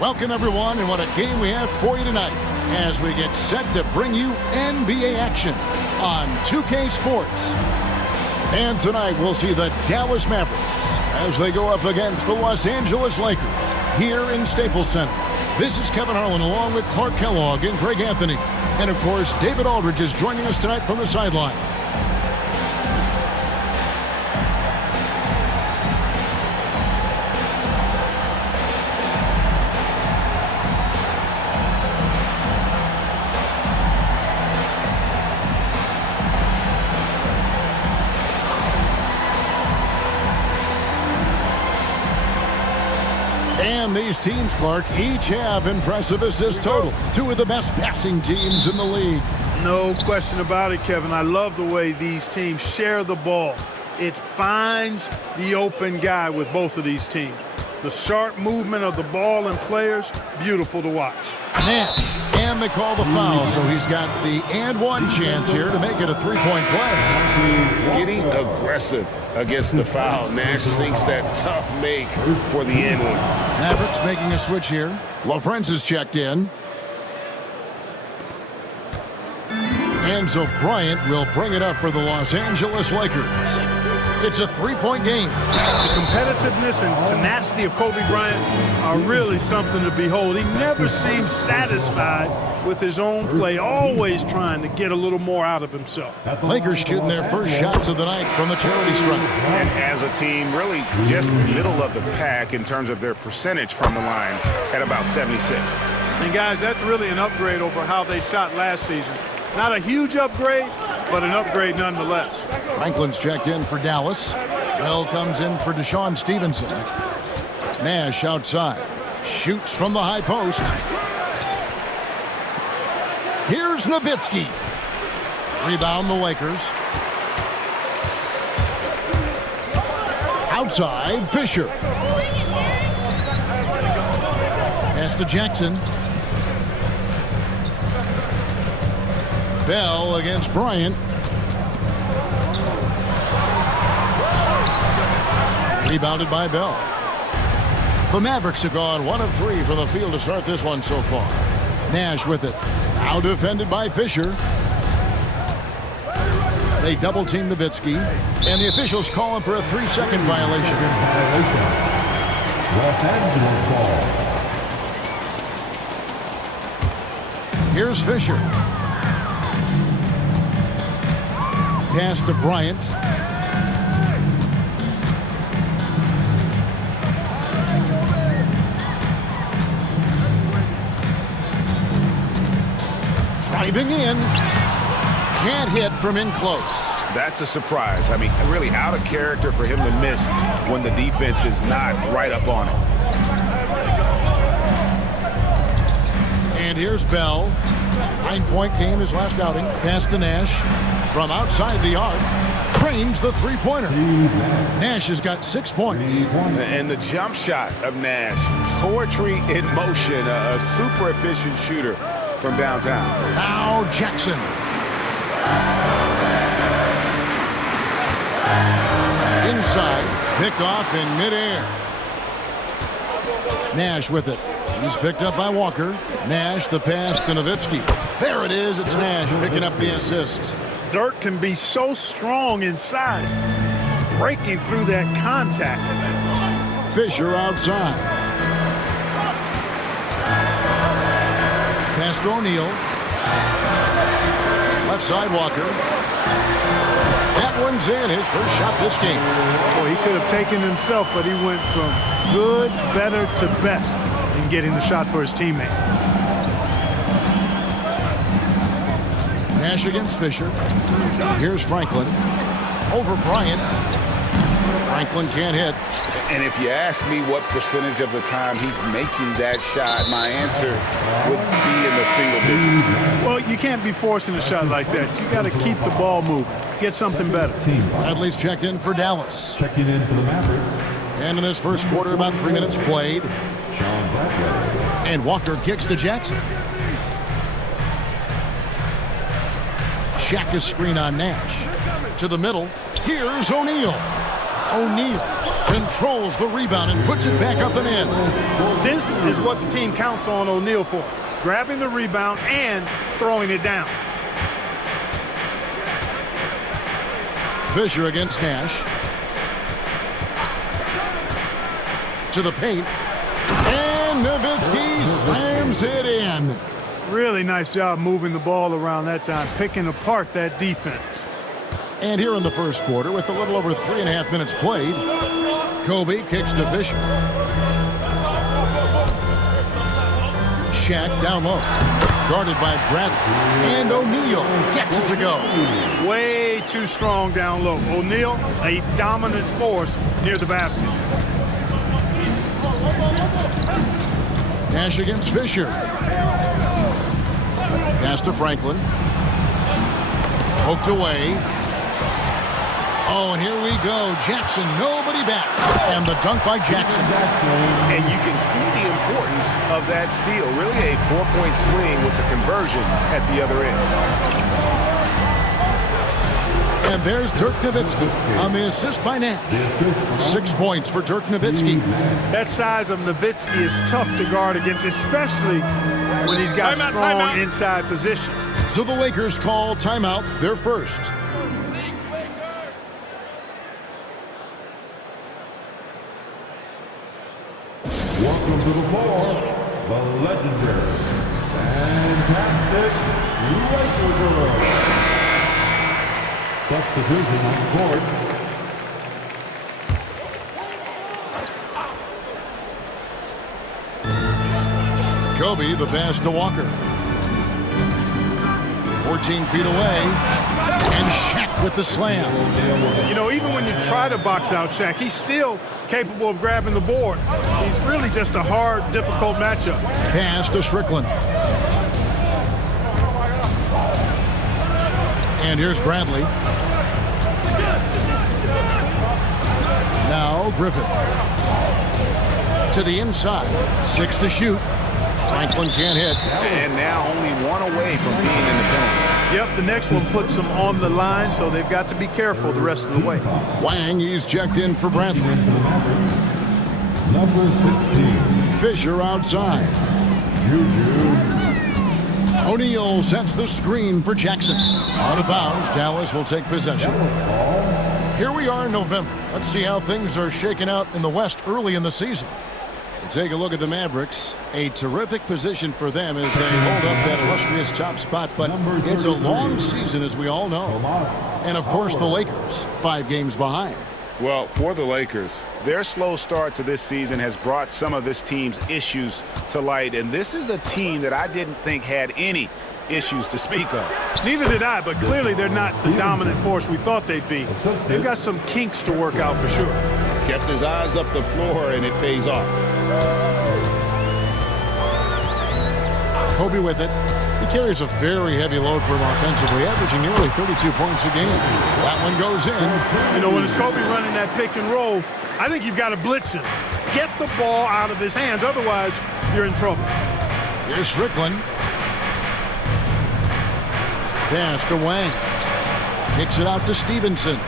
Welcome, everyone, and what a game we have for you tonight as we get set to bring you NBA action on 2K Sports. And tonight we'll see the Dallas Mavericks as they go up against the Los Angeles Lakers here in Staples Center. This is Kevin Harlan along with Clark Kellogg and Greg Anthony. And, of course, David Aldridge is joining us tonight from the sideline. And these teams, Clark, each have impressive assist totals. Two of the best passing teams in the league. No question about it, Kevin. I love the way these teams share the ball. It finds the open guy with both of these teams. The sharp movement of the ball and players, beautiful to watch. And they call the foul, so he's got the and one chance here to make it a three-point play. Getting aggressive against the foul. Nash sinks that tough make for the and one. Mavericks making a switch here. LaFrance is checked in. And so Bryant will bring it up for the Los Angeles Lakers. It's a three-point game. The competitiveness and tenacity of Kobe Bryant are really something to behold. He never seems satisfied with his own play, always trying to get a little more out of himself. Lakers shooting their first shots of the night from the charity stripe. And as a team, really just middle of the pack in terms of their percentage from the line at about 76. And guys, that's really an upgrade over how they shot last season. Not a huge upgrade, but an upgrade nonetheless. Franklin's checked in for Dallas. Bell comes in for Deshaun Stevenson. Nash outside. Shoots from the high post. Here's Nowitzki. Rebound the Lakers. Outside, Fisher. Pass to Jackson. Bell against Bryant. Rebounded by Bell. The Mavericks have gone 1 of 3 from the field to start this one so far. Nash with it. Now defended by Fisher. They double-team Nowitzki. And the officials call him for a 3-second violation. Los Angeles ball. Here's Fisher. Pass to Bryant. Driving in. Can't hit from in close. That's a surprise. I mean, really out of character for him to miss when the defense is not right up on him. And here's Bell. 9-point game his last outing. Pass to Nash. From outside the arc, frames the three-pointer. Nash has got 6 points. And the jump shot of Nash, poetry in motion, a super efficient shooter from downtown. Now Jackson. Inside, picked off in midair. Nash with it. He's picked up by Walker. Nash, the pass to Nowitzki. There it is. It's Nash picking up the assist. Dirk can be so strong inside, breaking through that contact. Fisher outside. Pass to O'Neal. Left side Walker. That one's in. His first shot this game. Boy, he could have taken himself, but he went from good, better to best in getting the shot for his teammate. Nash against Fisher. Here's Franklin. Over Bryant. Franklin can't hit. And if you ask me what percentage of the time he's making that shot, my answer would be in the single digits. Well, you can't be forcing a shot like that. You got to keep the ball moving. Get something better. Bradley's checked in for Dallas. Checking in for the Mavericks. And in this first quarter, about 3 minutes played. And Walker kicks to Jackson. Shaq is screen on Nash. To the middle. Here's O'Neal. O'Neal controls the rebound and puts it back up and in. This is what the team counts on O'Neal for, grabbing the rebound and throwing it down. Fisher against Nash. To the paint. And Nowitzki slams it in. Really nice job moving the ball around that time, picking apart that defense. And here in the first quarter, with a little over 3.5 minutes played, Kobe kicks to Fisher. Shaq down low. Guarded by Bradley. And O'Neal gets it to go. Way too strong down low. O'Neal, a dominant force near the basket. Nash against Fisher. Pass to Franklin. Poked away. Oh, and here we go. Jackson, nobody back. And the dunk by Jackson. And you can see the importance of that steal. Really a 4-point swing with the conversion at the other end. And there's Dirk Nowitzki on the assist by Nash. 6 points for Dirk Nowitzki. That size of Nowitzki is tough to guard against, especially when he's got strong inside position. So the Lakers call timeout, their first. Welcome to the floor, the legendary, fantastic Lakers. Substitution on the court. Kobe, the pass to Walker. 14 feet away. And Shaq with the slam. You know, even when you try to box out Shaq, he's still capable of grabbing the board. He's really just a hard, difficult matchup. Pass to Strickland. And here's Bradley. Now Griffin. To the inside. 6 to shoot. Franklin can't hit. And now only one away from being in the zone. Yep, the next one puts them on the line, so they've got to be careful the rest of the way. Wang, he's checked in for Bradley. Number 16. Fisher outside. O'Neal sets the screen for Jackson. Out of bounds, Dallas will take possession. Here we are in November. Let's see how things are shaking out in the West early in the season. Take a look at the Mavericks. A terrific position for them as they hold up that illustrious top spot, but it's a long season, as we all know. And, of course, the Lakers, 5 games behind. Well, for the Lakers, their slow start to this season has brought some of this team's issues to light, and this is a team that I didn't think had any issues to speak of. Neither did I, but clearly they're not the dominant force we thought they'd be. They've got some kinks to work out for sure. Kept his eyes up the floor, and it pays off. Kobe with it. He carries a very heavy load for him offensively, averaging nearly 32 points a game. That one goes in. You know, when it's Kobe running that pick and roll, I think you've got to blitz him. Get the ball out of his hands, otherwise you're in trouble. Here's Strickland. Pass to Wang. Kicks it out to Stevenson.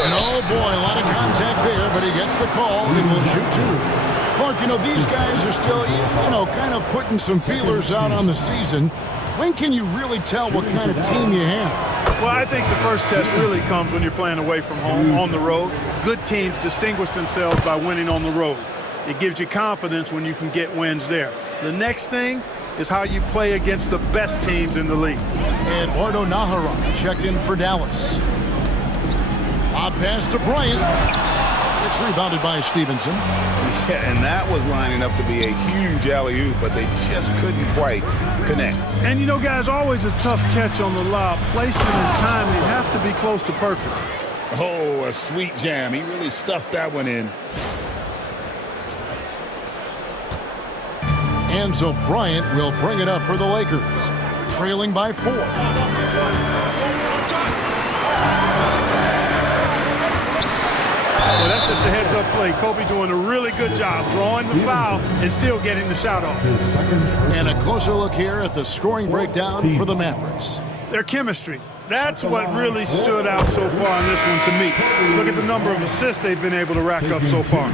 And oh boy, a lot of contact there, but he gets the call and will shoot 2. Clark, you know, these guys are still, kind of putting some feelers out on the season. When can you really tell what kind of team you have? Well, I think the first test really comes when you're playing away from home, on the road. Good teams distinguish themselves by winning on the road. It gives you confidence when you can get wins there. The next thing is how you play against the best teams in the league. And Eduardo Nahara checked in for Dallas. Lob pass to Bryant. It's rebounded by Stevenson. Yeah, and that was lining up to be a huge alley-oop, but they just couldn't quite connect. And you know, guys, always a tough catch on the lob. Placement and timing have to be close to perfect. Oh, a sweet jam. He really stuffed that one in. And so Bryant will bring it up for the Lakers, trailing by 4. Well, that's Just a heads-up play. Kobe doing a really good job drawing the foul and still getting the shot off. And a closer look here at the scoring breakdown for the Mavericks. Their chemistry. That's what really stood out so far in this one to me. Look at the number of assists they've been able to rack up so far.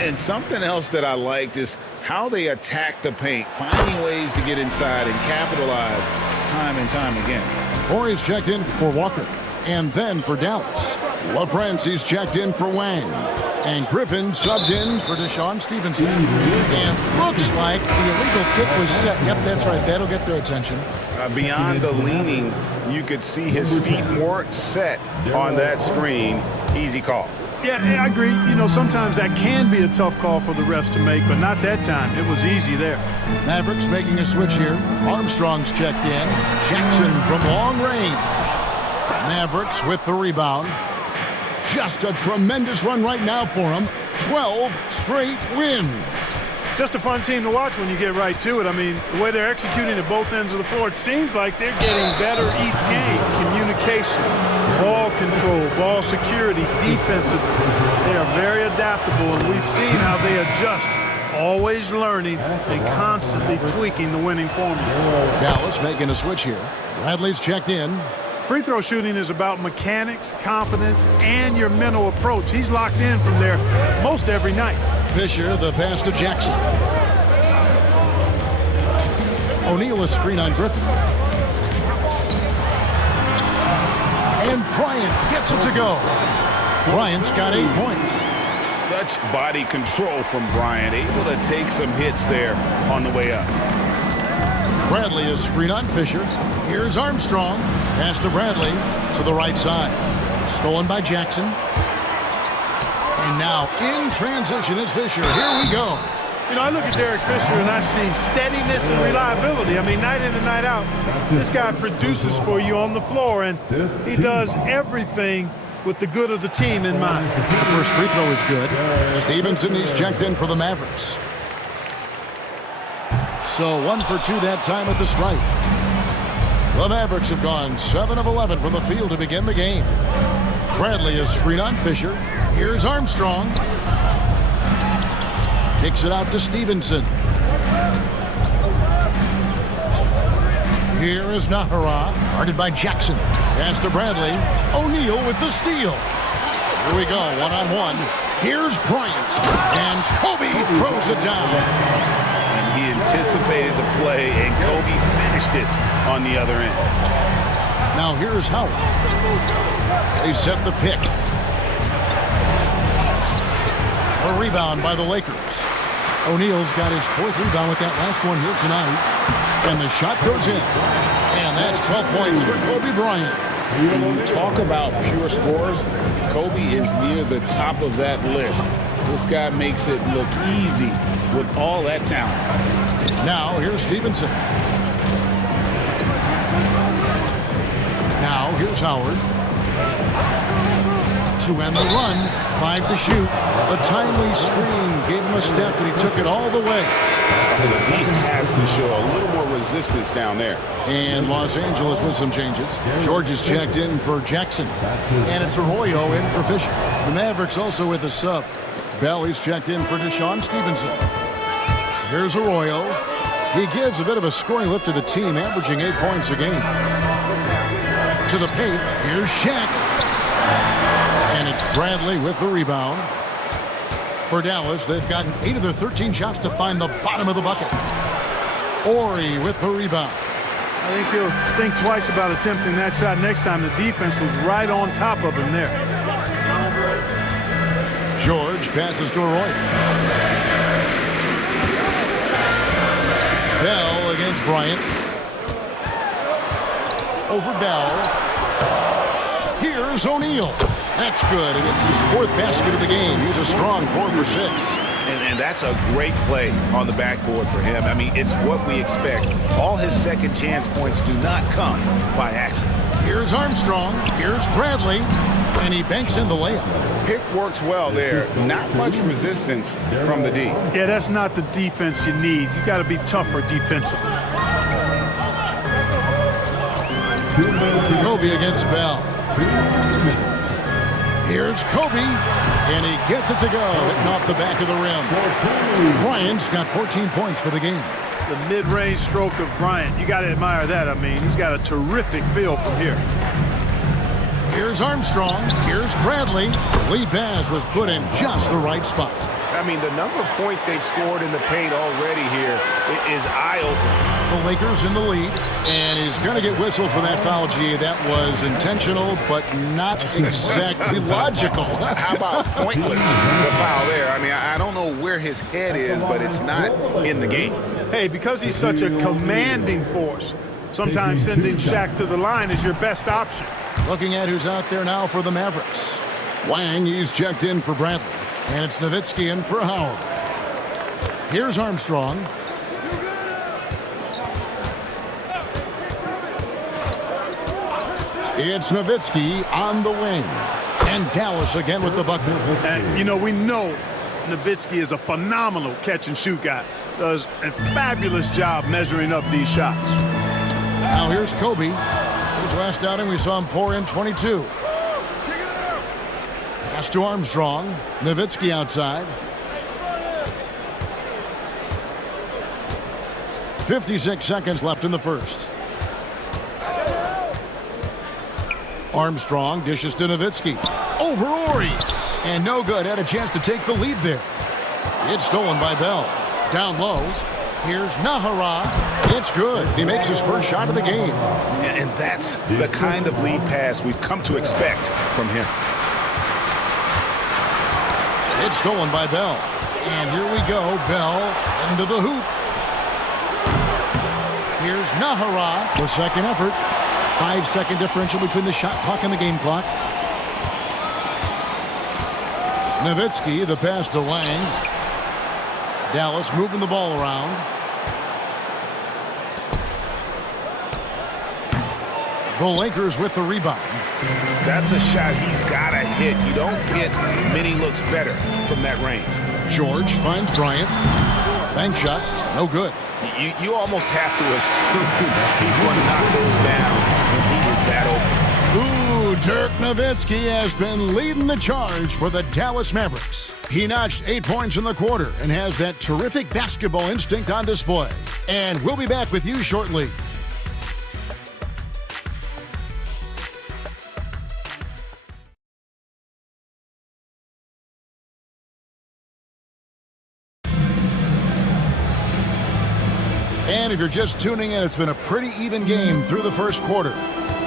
And something else that I liked is how they attack the paint, finding ways to get inside and capitalize time and time again. Horry's checked in for Walker, and then for Dallas. LaFrancie's checked in for Wang. And Griffin subbed in for Deshaun Stevenson. And looks like the illegal kick was set. Yep, that's right. That'll get their attention. Beyond the leaning, you could see his feet weren't set on that screen. Easy call. Yeah, I agree. You know, sometimes that can be a tough call for the refs to make, but not that time. It was easy there. Mavericks making a switch here. Armstrong's checked in. Jackson from long range. Mavericks with the rebound. Just a tremendous run right now for them. 12 straight wins. Just a fun team to watch when you get right to it. I mean, the way they're executing at both ends of the floor, it seems like they're getting better each game. Communication, ball control, ball security, defensively. They are very adaptable, and we've seen how they adjust, always learning and constantly tweaking the winning formula. Dallas making a switch here. Bradley's checked in. Free throw shooting is about mechanics, confidence, and your mental approach. He's locked in from there most every night. Fisher, the pass to Jackson. O'Neal a screen on Griffin. And Bryant gets it to go. Bryant's got 8 points. Such body control from Bryant, able to take some hits there on the way up. Bradley a screen on Fisher. Here's Armstrong. Pass to Bradley to the right side. Stolen by Jackson. And now in transition is Fisher. Here we go. You know, I look at Derek Fisher and I see steadiness and reliability. I mean, night in and night out, this guy produces for you on the floor, and he does everything with the good of the team in mind. The first free throw is good. Stevenson, he's checked in for the Mavericks. So 1 for 2 that time at the stripe. The Mavericks have gone 7 of 11 from the field to begin the game. Bradley is screen on Fisher. Here's Armstrong. Kicks it out to Stevenson. Here is Nahara, guarded by Jackson. Pass to Bradley. O'Neal with the steal. Here we go, one-on-one. Here's Bryant. And Kobe throws it down. And he anticipated the play, and Kobe finished it on the other end. Now here's Howard. They set the pick. A rebound by the Lakers. O'Neal's got his 4th rebound with that last one here tonight. And the shot goes in. And that's 12 points for Kobe Bryant. When you talk about pure scores, Kobe is near the top of that list. This guy makes it look easy with all that talent. Now here's Stevenson. Now here's Howard. To end the run, 5 to shoot. The timely screen gave him a step, and he took it all the way. He has to show a little more resistance down there. And Los Angeles with some changes. George is checked in for Jackson. And it's Arroyo in for Fisher. The Mavericks also with a sub. Bell is checked in for Deshaun Stevenson. Here's Arroyo. He gives a bit of a scoring lift to the team, averaging 8 points a game. To the paint, here's Shaq. And it's Bradley with the rebound. For Dallas, they've gotten 8 of their 13 shots to find the bottom of the bucket. Horry with the rebound. I think he'll think twice about attempting that shot next time. The defense was right on top of him there. George passes to Arroyo. Bell against Bryant. Over Bell. Here's O'Neal. That's good, and it's his 4th basket of the game. He's a strong 4 for 6. And that's a great play on the backboard for him. I mean, it's what we expect. All his second chance points do not come by accident. Here's Armstrong. Here's Bradley. And he banks in the layup. Pick works well there. Not much resistance from the D. Yeah, that's not the defense you need. You got to be tougher defensively. Kobe against Bell. Here's Kobe, and he gets it to go, hitting off the back of the rim. Bryant's got 14 points for the game. The mid-range stroke of Bryant, you got to admire that. I mean, he's got a terrific feel from here. Here's Armstrong. Here's Bradley. The lead pass was put in just the right spot. I mean, the number of points they've scored in the paint already here is eye-opening. The Lakers in the lead, and he's going to get whistled for that foul, G. That was intentional, but not exactly logical. How about pointless to foul there? I mean, I don't know where his head is, but it's not in the game. Hey, because he's such a commanding force, sometimes sending Shaq to the line is your best option. Looking at who's out there now for the Mavericks. Wang, he's checked in for Bradley. And it's Nowitzki in for Howard. Here's Armstrong. It's Nowitzki on the wing. And Dallas again with the bucket. And, you know, we know Nowitzki is a phenomenal catch-and-shoot guy. Does a fabulous job measuring up these shots. Now here's Kobe. His last outing, we saw him pour in 22. Pass to Armstrong. Nowitzki outside. 56 seconds left in the first. Armstrong dishes to Nowitzki. Over Ori. And no good. Had a chance to take the lead there. It's stolen by Bell. Down low. Here's Nahara. It's good. He makes his first shot of the game. And that's the kind of lead pass we've come to expect from him. It's stolen by Bell. And here we go. Bell into the hoop. Here's Nahara. The second effort. 5-second differential between the shot clock and the game clock. Nowitzki, the pass to Wang. Dallas moving the ball around. The Lakers with the rebound. That's a shot he's got to hit. You don't get many looks better from that range. George finds Bryant. Bank shot. No good. You almost have to assume he's going to knock those down when he is that open. Ooh, Dirk Nowitzki has been leading the charge for the Dallas Mavericks. He notched 8 points in the quarter and has that terrific basketball instinct on display. And we'll be back with you shortly. And if you're just tuning in, it's been a pretty even game through the first quarter.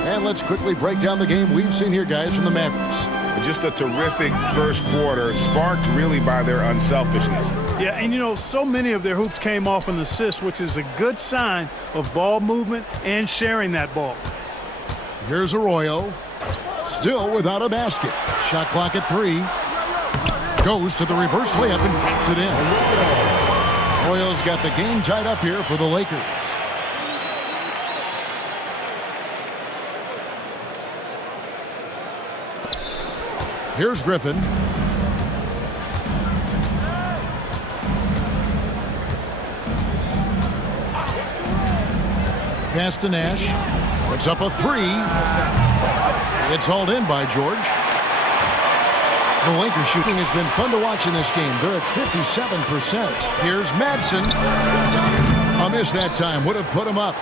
And let's quickly break down the game we've seen here, guys, from the Mavericks. Just a terrific first quarter, sparked really by their unselfishness. Yeah, and you know, so many of their hoops came off an assist, which is a good sign of ball movement and sharing that ball. Here's Arroyo. Still without a basket. Shot clock at 3. Goes to the reverse layup and drops it in. Arroyo's got the game tied up here for the Lakers. Here's Griffin. Pass to Nash. Puts up a 3. It's hauled in by George. The Lakers shooting has been fun to watch in this game. They're at 57%. Here's Madsen. A miss that time. Would have put him up.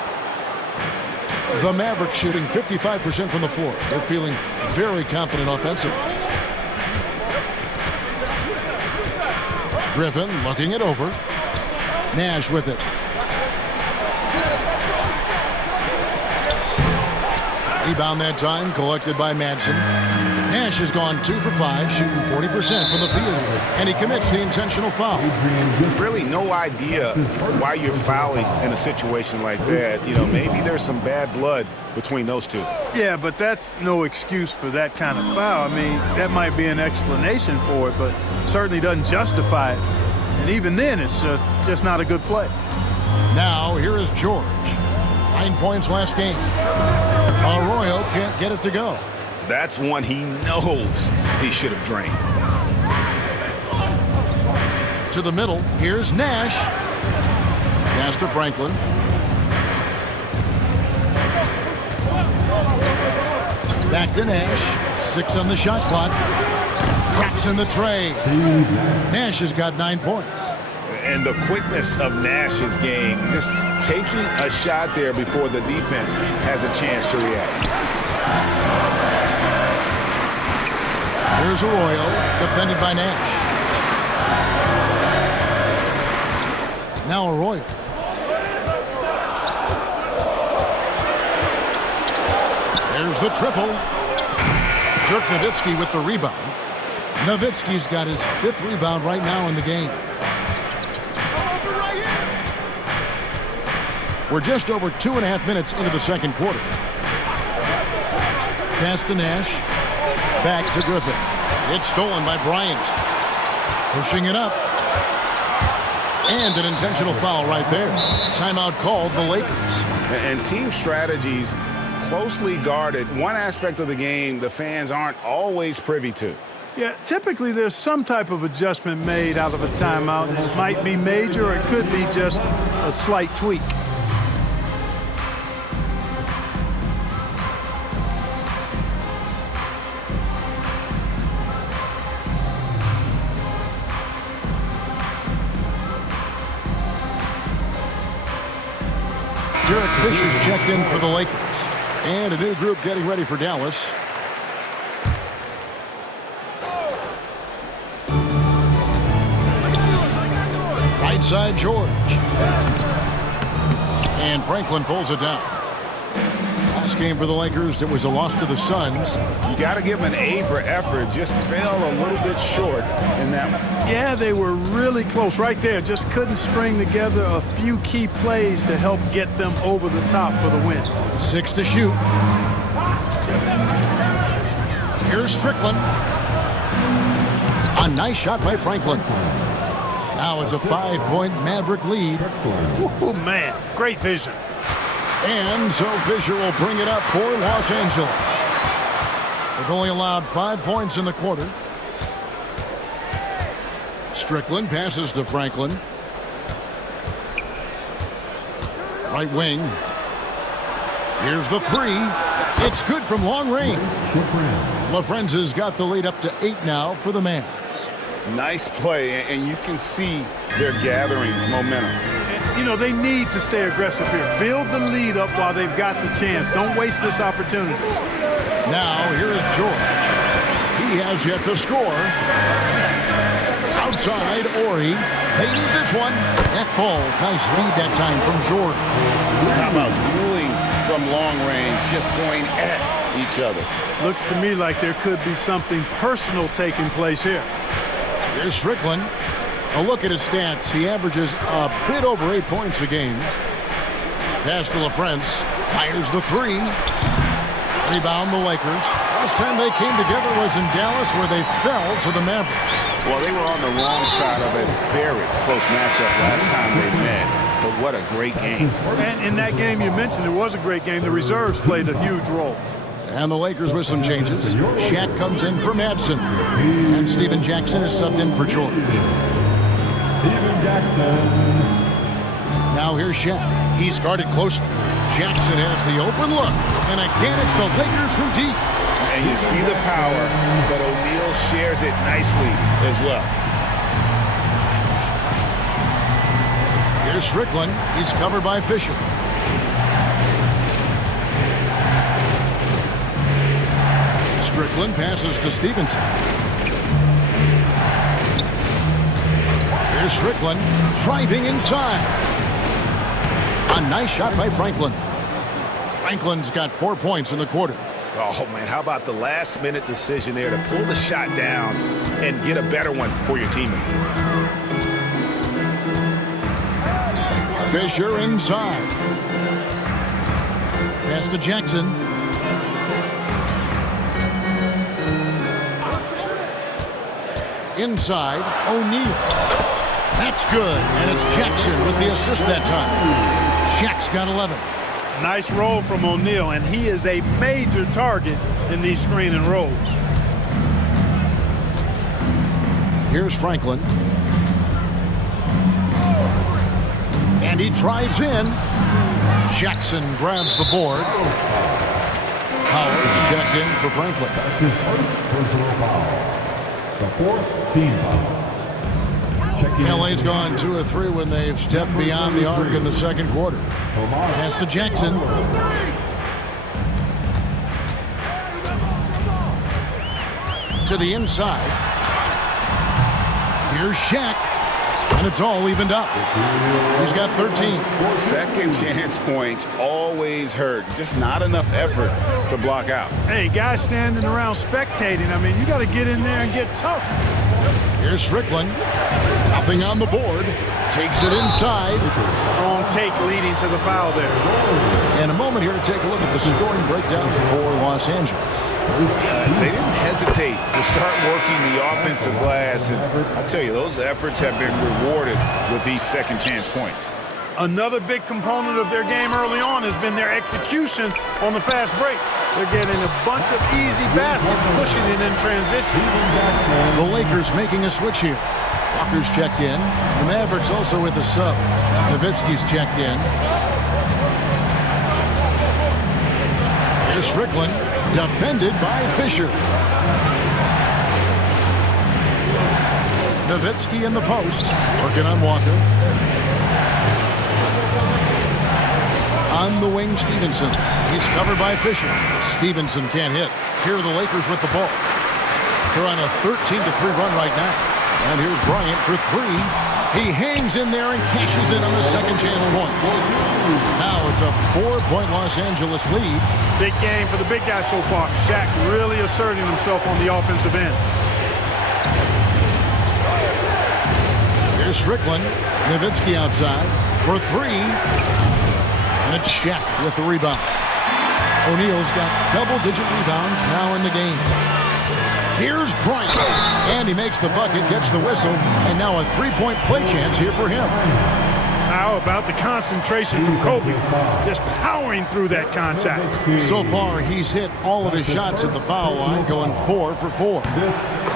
The Mavericks shooting 55% from the floor. They're feeling very confident offensively. Griffin looking it over. Nash with it. Rebound that time collected by Madsen. Nash has gone 2 for 5, shooting 40% from the field, and he commits the intentional foul. Really no idea why you're fouling in a situation like that. You know, maybe there's some bad blood between those two. Yeah, but that's no excuse for that kind of foul. I mean, that might be an explanation for it, but certainly doesn't justify it. And even then, it's just not a good play. Now, here is George. 9 points last game. Arroyo can't get it to go. That's one he knows he should have drained. To the middle, here's Nash. Pass to Franklin. Back to Nash. 6 on the shot clock. Drops in the tray. Nash has got 9 points. And the quickness of Nash's game, just taking a shot there before the defense has a chance to react. Here's Arroyo, defended by Nash. Now Arroyo. There's the triple. Dirk Nowitzki with the rebound. Nowitzki's got his 5th rebound right now in the game. We're just over 2.5 minutes into the second quarter. Pass to Nash. Back to Griffin. It's stolen by Bryant. Pushing it up. And an intentional foul right there. Timeout called the Lakers. And team strategies closely guarded. One aspect of the game the fans aren't always privy to. Yeah, typically there's some type of adjustment made out of a timeout. It might be major or it could be just a slight tweak. Derek Fisher's checked in for the Lakers. And a new group getting ready for Dallas. Right side, George. And Franklin pulls it down. Last game for the Lakers, it was a loss to the Suns. You got to give them an A for effort. Just fell a little bit short in that one. Yeah, they were really close right there. Just couldn't string together a few key plays to help get them over the top for the win. 6 to shoot. Here's Strickland. A nice shot by Franklin. Now it's a 5-point Maverick lead. Oh, man, great vision. And so Fisher will bring it up for Los Angeles. They've only allowed 5 points in the quarter. Strickland passes to Franklin. Right wing. Here's the 3. It's good from long range. LaFrenza's got the lead up to 8 now for the Mavs. Nice play, and you can see they're gathering momentum. You know, they need to stay aggressive here. Build the lead up while they've got the chance. Don't waste this opportunity. Now, here is George. He has yet to score. Outside, Ori. They need this one. That falls. Nice speed that time from George. How about dueling from long range, just going at each other? Looks to me like there could be something personal taking place here. Here's Strickland. A look at his stats. He averages a bit over 8 points a game. Pass to LaFrentz. Fires the 3. Rebound the Lakers. Last time they came together was in Dallas, where they fell to the Mavericks. Well, they were on the wrong side of a very close matchup last time they met. But what a great game. And in that game you mentioned, it was a great game. The reserves played a huge role. And the Lakers with some changes. Shaq comes in for Madsen. And Steven Jackson is subbed in for George. Steven Jackson. Now here's Shaq. He's guarded closely. Jackson has the open look. And again, it's the Lakers from deep. And you see the power, but O'Neal shares it nicely as well. Here's Strickland. He's covered by Fisher. Strickland passes to Stevenson. Here's Strickland driving inside. A nice shot by Franklin. Franklin's got 4 points in the quarter. Oh, man, how about the last-minute decision there to pull the shot down and get a better one for your teammate? Fisher inside. Pass to Jackson. Inside, O'Neal. That's good, and it's Jackson with the assist that time. Shaq's got 11. Nice roll from O'Neal, and he is a major target in these screen and rolls. Here's Franklin. And he drives in. Jackson grabs the board. Howard's checked in for Franklin. That's his first personal foul. The fourth team foul. Checking LA's gone 2 of 3 when they've stepped beyond the arc in the second quarter. Pass to Jackson. To the inside. Here's Shaq. And it's all evened up. He's got 13. Second chance points always hurt. Just not enough effort to block out. Hey, guys standing around spectating. I mean, you got to get in there and get tough. Here's Strickland. Nothing on the board. Takes it inside. Wrong take leading to the foul there. And a moment here to take a look at the scoring breakdown for Los Angeles. They didn't hesitate to start working the offensive glass. And I tell you, those efforts have been rewarded with these second chance points. Another big component of their game early on has been their execution on the fast break. They're getting a bunch of easy baskets, pushing it in transition. The Lakers making a switch here. Walker's checked in. The Mavericks also with a sub. Nowitzki's checked in. Here's Strickland, defended by Fisher. Nowitzki in the post, working on Walker. On the wing, Stevenson. He's covered by Fisher. Stevenson can't hit. Here are the Lakers with the ball. They're on a 13-3 run right now. And here's Bryant for 3. He hangs in there and cashes in on the second chance points. Now it's a 4-point Los Angeles lead. Big game for the big guy so far. Shaq really asserting himself on the offensive end. Here's Strickland. Nowitzki outside for 3. And it's Shaq with the rebound. O'Neal's got double-digit rebounds now in the game. Here's Bryant. And he makes the bucket, gets the whistle, and now a 3-point play chance here for him. How about the concentration from Kobe? Just powering through that contact. So far, he's hit all of his shots at the foul line, going 4 for 4.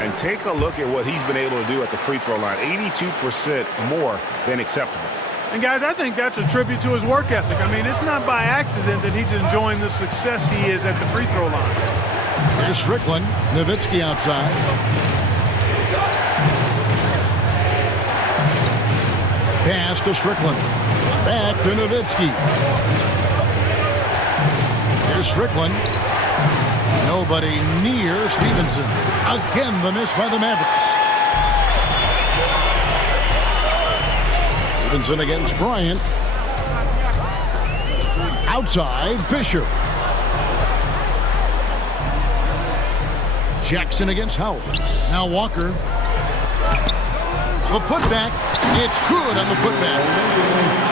And take a look at what he's been able to do at the free throw line. 82% more than acceptable. And guys, I think that's a tribute to his work ethic. I mean, it's not by accident that he's enjoying the success he is at the free throw line. Here's Strickland. Nowitzki outside. Pass to Strickland. Back to Nowitzki. Here's Strickland. Nobody near Stevenson. Again, the miss by the Mavericks. Stevenson against Bryant. Outside, Fisher. Jackson against Howard. Now Walker. The putback. It's good on the putback.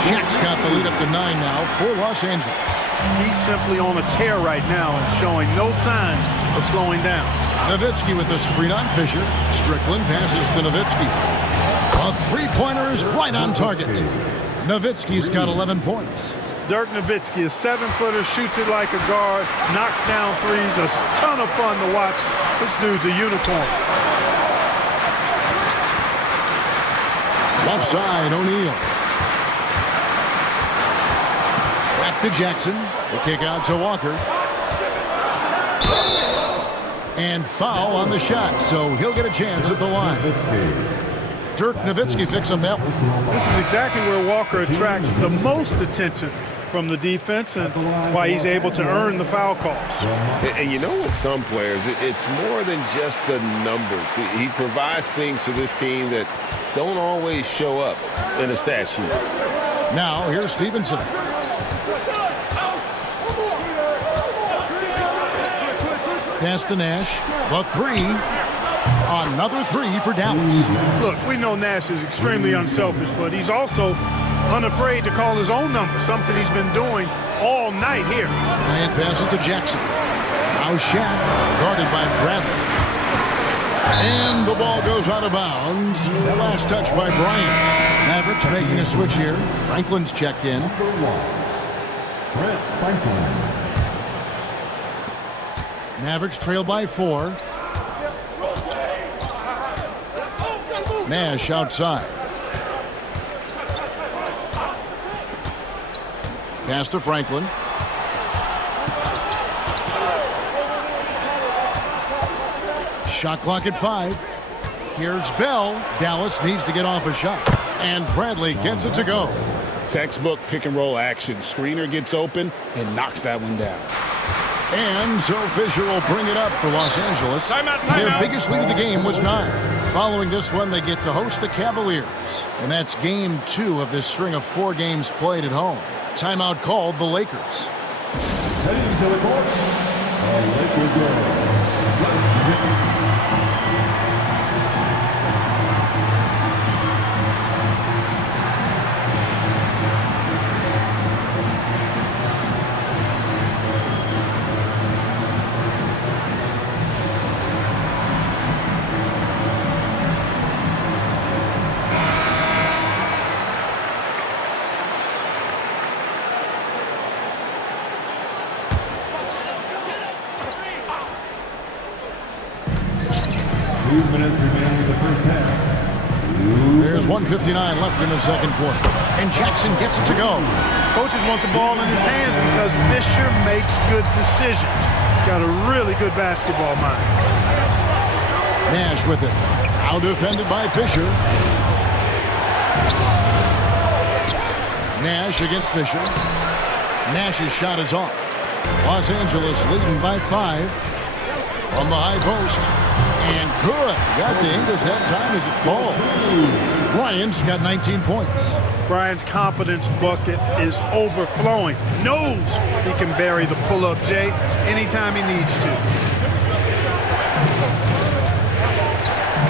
Shaq's got the lead up to 9 now for Los Angeles. He's simply on a tear right now and showing no signs of slowing down. Nowitzki with the screen on Fisher. Strickland passes to Nowitzki. A three-pointer is right on target. Nowitzki's got 11 points. Dirk Nowitzki, a 7-footer, shoots it like a guard, knocks down threes, a ton of fun to watch. This dude's a unicorn. Left side, O'Neal. Back to Jackson. The kick out to Walker. And foul on the shot, so he'll get a chance at the line. Dirk Nowitzki picks up that one. This is exactly where Walker attracts the most attention from the defense and why he's able to earn the foul calls. And you know, with some players, it's more than just the numbers. He provides things for this team that don't always show up in a stat sheet. Now, here's Stevenson. Pass to Nash. The 3. Another 3 for Dallas. Look, we know Nash is extremely unselfish, but he's also unafraid to call his own number, something he's been doing all night here. And passes to Jackson. Now Shaq, guarded by Bradley. And the ball goes out of bounds. The last touch by Bryant. Mavericks making a switch here. Franklin's checked in. Mavericks trail by 4. Nash outside. Pass to Franklin. Shot clock at 5. Here's Bell. Dallas needs to get off a shot. And Bradley gets it to go. Textbook pick-and-roll action. Screener gets open and knocks that one down. And so Fisher will bring it up for Los Angeles. Their biggest lead of the game was 9. Following this one, they get to host the Cavaliers. And that's game 2 of this string of 4 games played at home. Timeout called the Lakers. Heading to the court, the Lakers go. 2 minutes remaining in the first half. There's 1:59 left in the second quarter. And Jackson gets it to go. Coaches want the ball in his hands because Fisher makes good decisions. Got a really good basketball mind. Nash with it. Out defended by Fisher. Nash against Fisher. Nash's shot is off. Los Angeles leading by 5 from the high post. And good. Got the Ingles that time as it falls. Bryant's got 19 points. Bryant's confidence bucket is overflowing. Knows he can bury the pull-up J anytime he needs to.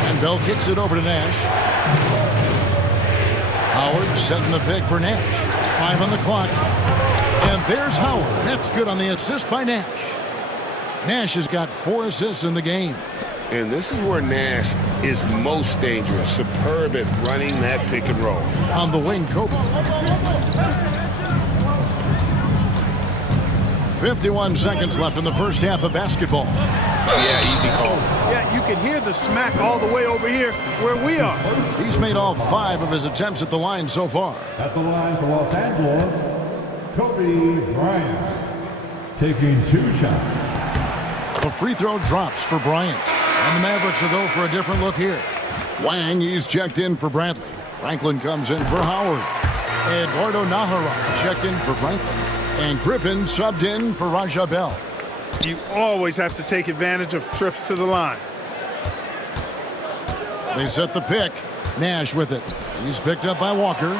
And Bell kicks it over to Nash. Howard setting the pick for Nash. 5 on the clock. And there's Howard. That's good on the assist by Nash. Nash has got 4 assists in the game. And this is where Nash is most dangerous. Superb at running that pick and roll. On the wing, Kobe. 51 seconds left in the first half of basketball. Yeah, easy call. Yeah, you can hear the smack all the way over here where we are. He's made all 5 of his attempts at the line so far. At the line for Los Angeles, Kobe Bryant taking 2 shots. The free throw drops for Bryant. And the Mavericks will go for a different look here. Wang, he's checked in for Bradley. Franklin comes in for Howard. Eduardo Nahara checked in for Franklin. And Griffin subbed in for Raja Bell. You always have to take advantage of trips to the line. They set the pick. Nash with it. He's picked up by Walker.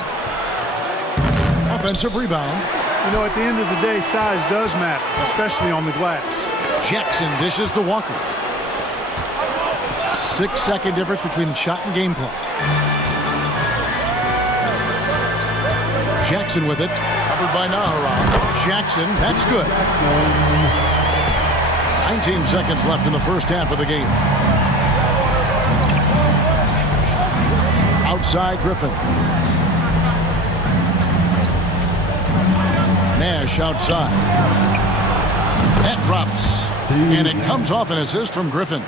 Offensive rebound. You know, at the end of the day, size does matter, especially on the glass. Jackson dishes to Walker. 6-second difference between the shot and game clock. Jackson with it. Covered by Nahara. Jackson, that's good. 19 seconds left in the first half of the game. Outside Griffin. Nash outside. That drops. And it comes off an assist from Griffin.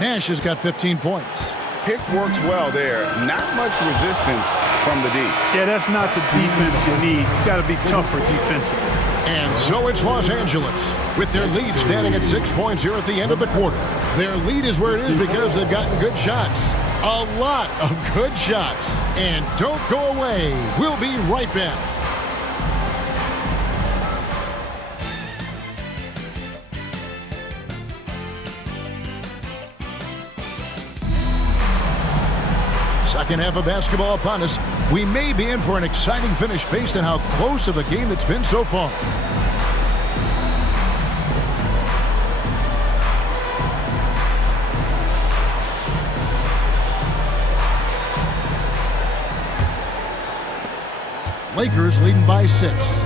Nash has got 15 points. Pick works well there. Not much resistance from the D. Yeah, that's not the defense you need. You got to be tougher defensively. And so it's Los Angeles with their lead standing at 6 points here at the end of the quarter. Their lead is where it is because they've gotten good shots. A lot of good shots. And don't go away. We'll be right back. Second half of basketball upon us. We may be in for an exciting finish based on how close of a game it's been so far. Lakers leading by 6.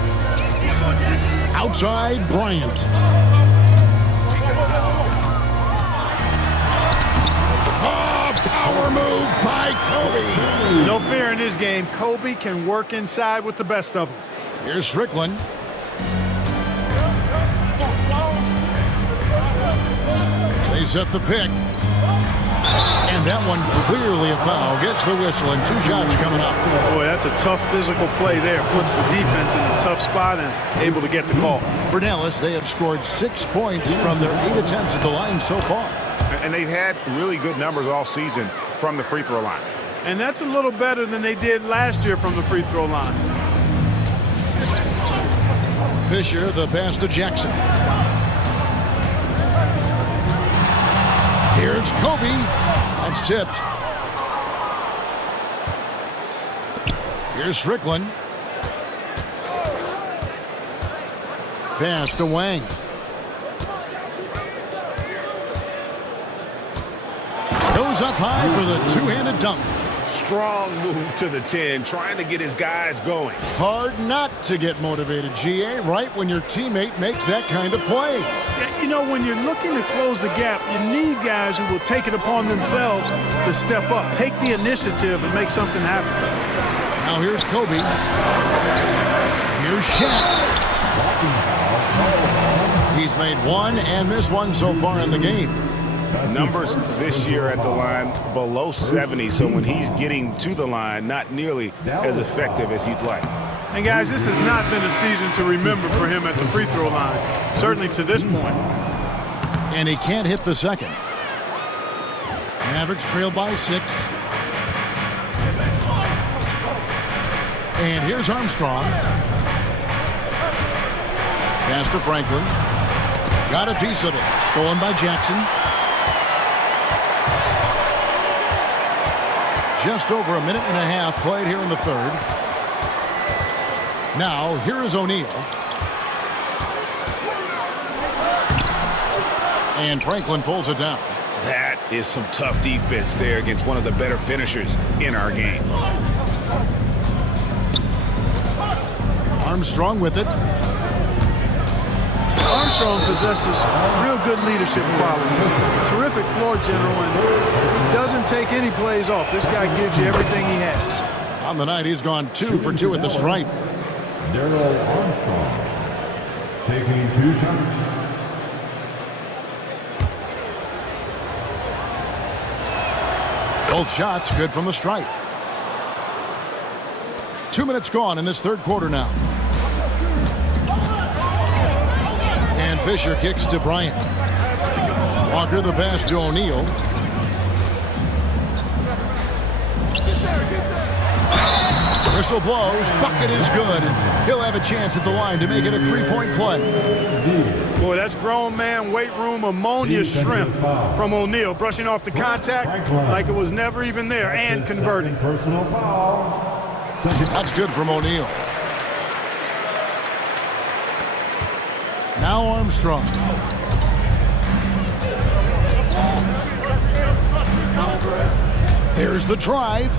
Outside Bryant. Power move by Kobe. No fear in this game. Kobe can work inside with the best of them. Here's Strickland. They set the pick. And that one clearly a foul. Gets the whistle and 2 shots coming up. Boy, that's a tough physical play there. Puts the defense in a tough spot and able to get the call. For Dallas, they have scored 6 points from their 8 attempts at the line so far. And they've had really good numbers all season from the free throw line. And that's a little better than they did last year from the free throw line. Fisher, the pass to Jackson. Here's Kobe. That's tipped. Here's Strickland. Pass to Wang. Goes up high for the two-handed dunk. Strong move to the 10, trying to get his guys going. Hard not to get motivated, GA, right when your teammate makes that kind of play. Yeah, you know, when you're looking to close the gap, you need guys who will take it upon themselves to step up, take the initiative, and make something happen. Now here's Kobe. Here's Shaq. He's made one and missed one so far in the game. Numbers this year at the line below 70, so when he's getting to the line, not nearly as effective as you'd like. And guys, this has not been a season to remember for him at the free throw line, certainly to this point. And he can't hit the second. Mavericks trail by 6. And here's Armstrong. Pass to Franklin. Got a piece of it. Stolen by Jackson. Just over a minute and a half played here in the third. Now, here is O'Neal. And Franklin pulls it down. That is some tough defense there against one of the better finishers in our game. Armstrong with it. Armstrong possesses real good leadership qualities. Terrific floor general and doesn't take any plays off. This guy gives you everything he has. On the night, he's gone 2 for 2 at the stripe. Darryl Armstrong taking 2 shots. Both shots good from the stripe. 2 minutes gone in this third quarter now. And Fisher kicks to Bryant. Walker the pass to O'Neal. Whistle blows. Bucket is good. And he'll have a chance at the line to make it a 3-point play. Boy, that's grown man weight room ammonia shrimp from O'Neal. Brushing off the contact like it was never even there and converting. Personal foul. That's good from O'Neal. Now Armstrong. There's the drive.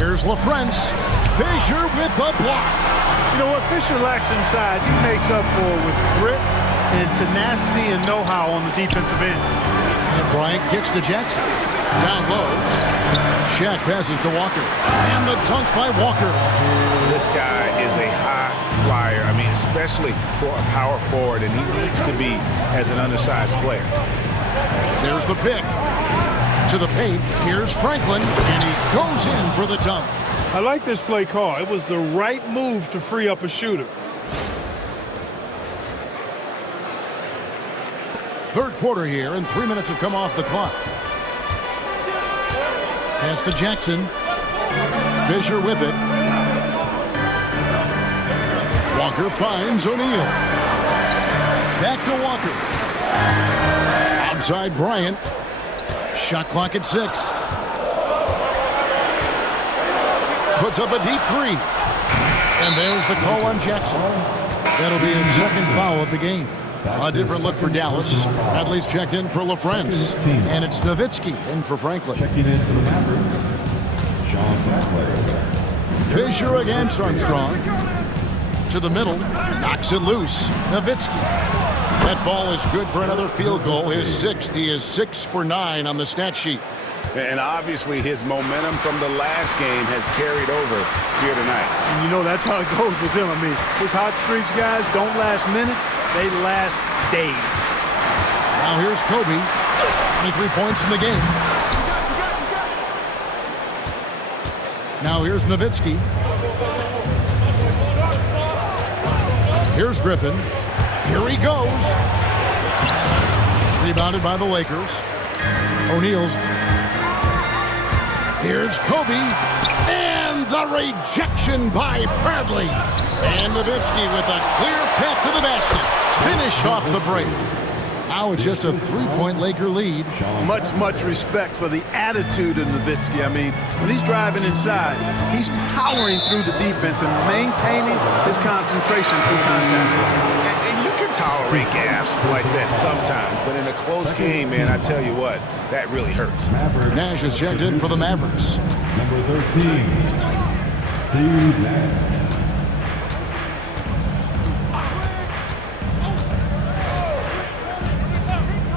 Here's LaFrance. Fisher with the block. You know what Fisher lacks in size, he makes up for with grit and tenacity and know-how on the defensive end. And Bryant kicks to Jackson. Down low. Shaq passes to Walker. And the dunk by Walker. This guy is a high flyer. I mean, especially for a power forward, and he needs to be as an undersized player. There's the pick. To the paint. Here's Franklin. And he goes in for the dunk. I like this play call. It was the right move to free up a shooter. Third quarter here, and 3 minutes have come off the clock. Pass to Jackson. Fisher with it. Walker finds O'Neal. Back to Walker. Outside Bryant. Shot clock at 6. Puts up a deep 3. And there's the call on Jackson. That'll be his second foul of the game. A different look for Dallas. Bradley's checked in for LaFrance. And it's Nowitzki in for Franklin. Checking in for the Mavericks, Sean Bradley. Fisher against Armstrong. To the middle. Knocks it loose. Nowitzki. That ball is good for another field goal. His 6th. He is 6 for 9 on the stat sheet. And obviously his momentum from the last game has carried over here tonight. And you know that's how it goes with him. I mean, his hot streaks, guys, don't last minutes. They last days. Now here's Kobe. 23 points in the game. Now here's Nowitzki. Here's Griffin. Here he goes. Rebounded by the Lakers. O'Neal's. Here's Kobe. And the rejection by Bradley. And Nowitzki with a clear path to the basket. Finish off the break. Now it's just a three-point Laker lead. Much respect for the attitude of Nowitzki. I mean, when he's driving inside, he's powering through the defense and maintaining his concentration through contact. And you can tolerate gas like that sometimes, but in a close game, man, I tell you what, that really hurts. Nash is checked in for the Mavericks. Number 13, Steve Nash.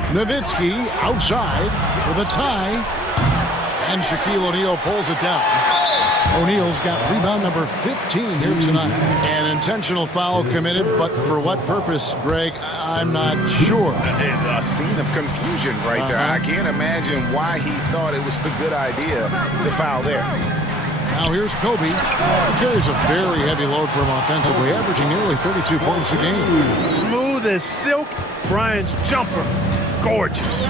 Nowitzki outside for the tie. And Shaquille O'Neal pulls it down. O'Neal's got rebound number 15 here tonight. An intentional foul committed, but for what purpose, Greg, I'm not sure. A scene of confusion right there. I can't imagine why he thought it was a good idea to foul there. Now here's Kobe. He carries a very heavy load for him offensively, averaging nearly 32 points a game. Smooth as silk. Bryant's jumper. Gorgeous.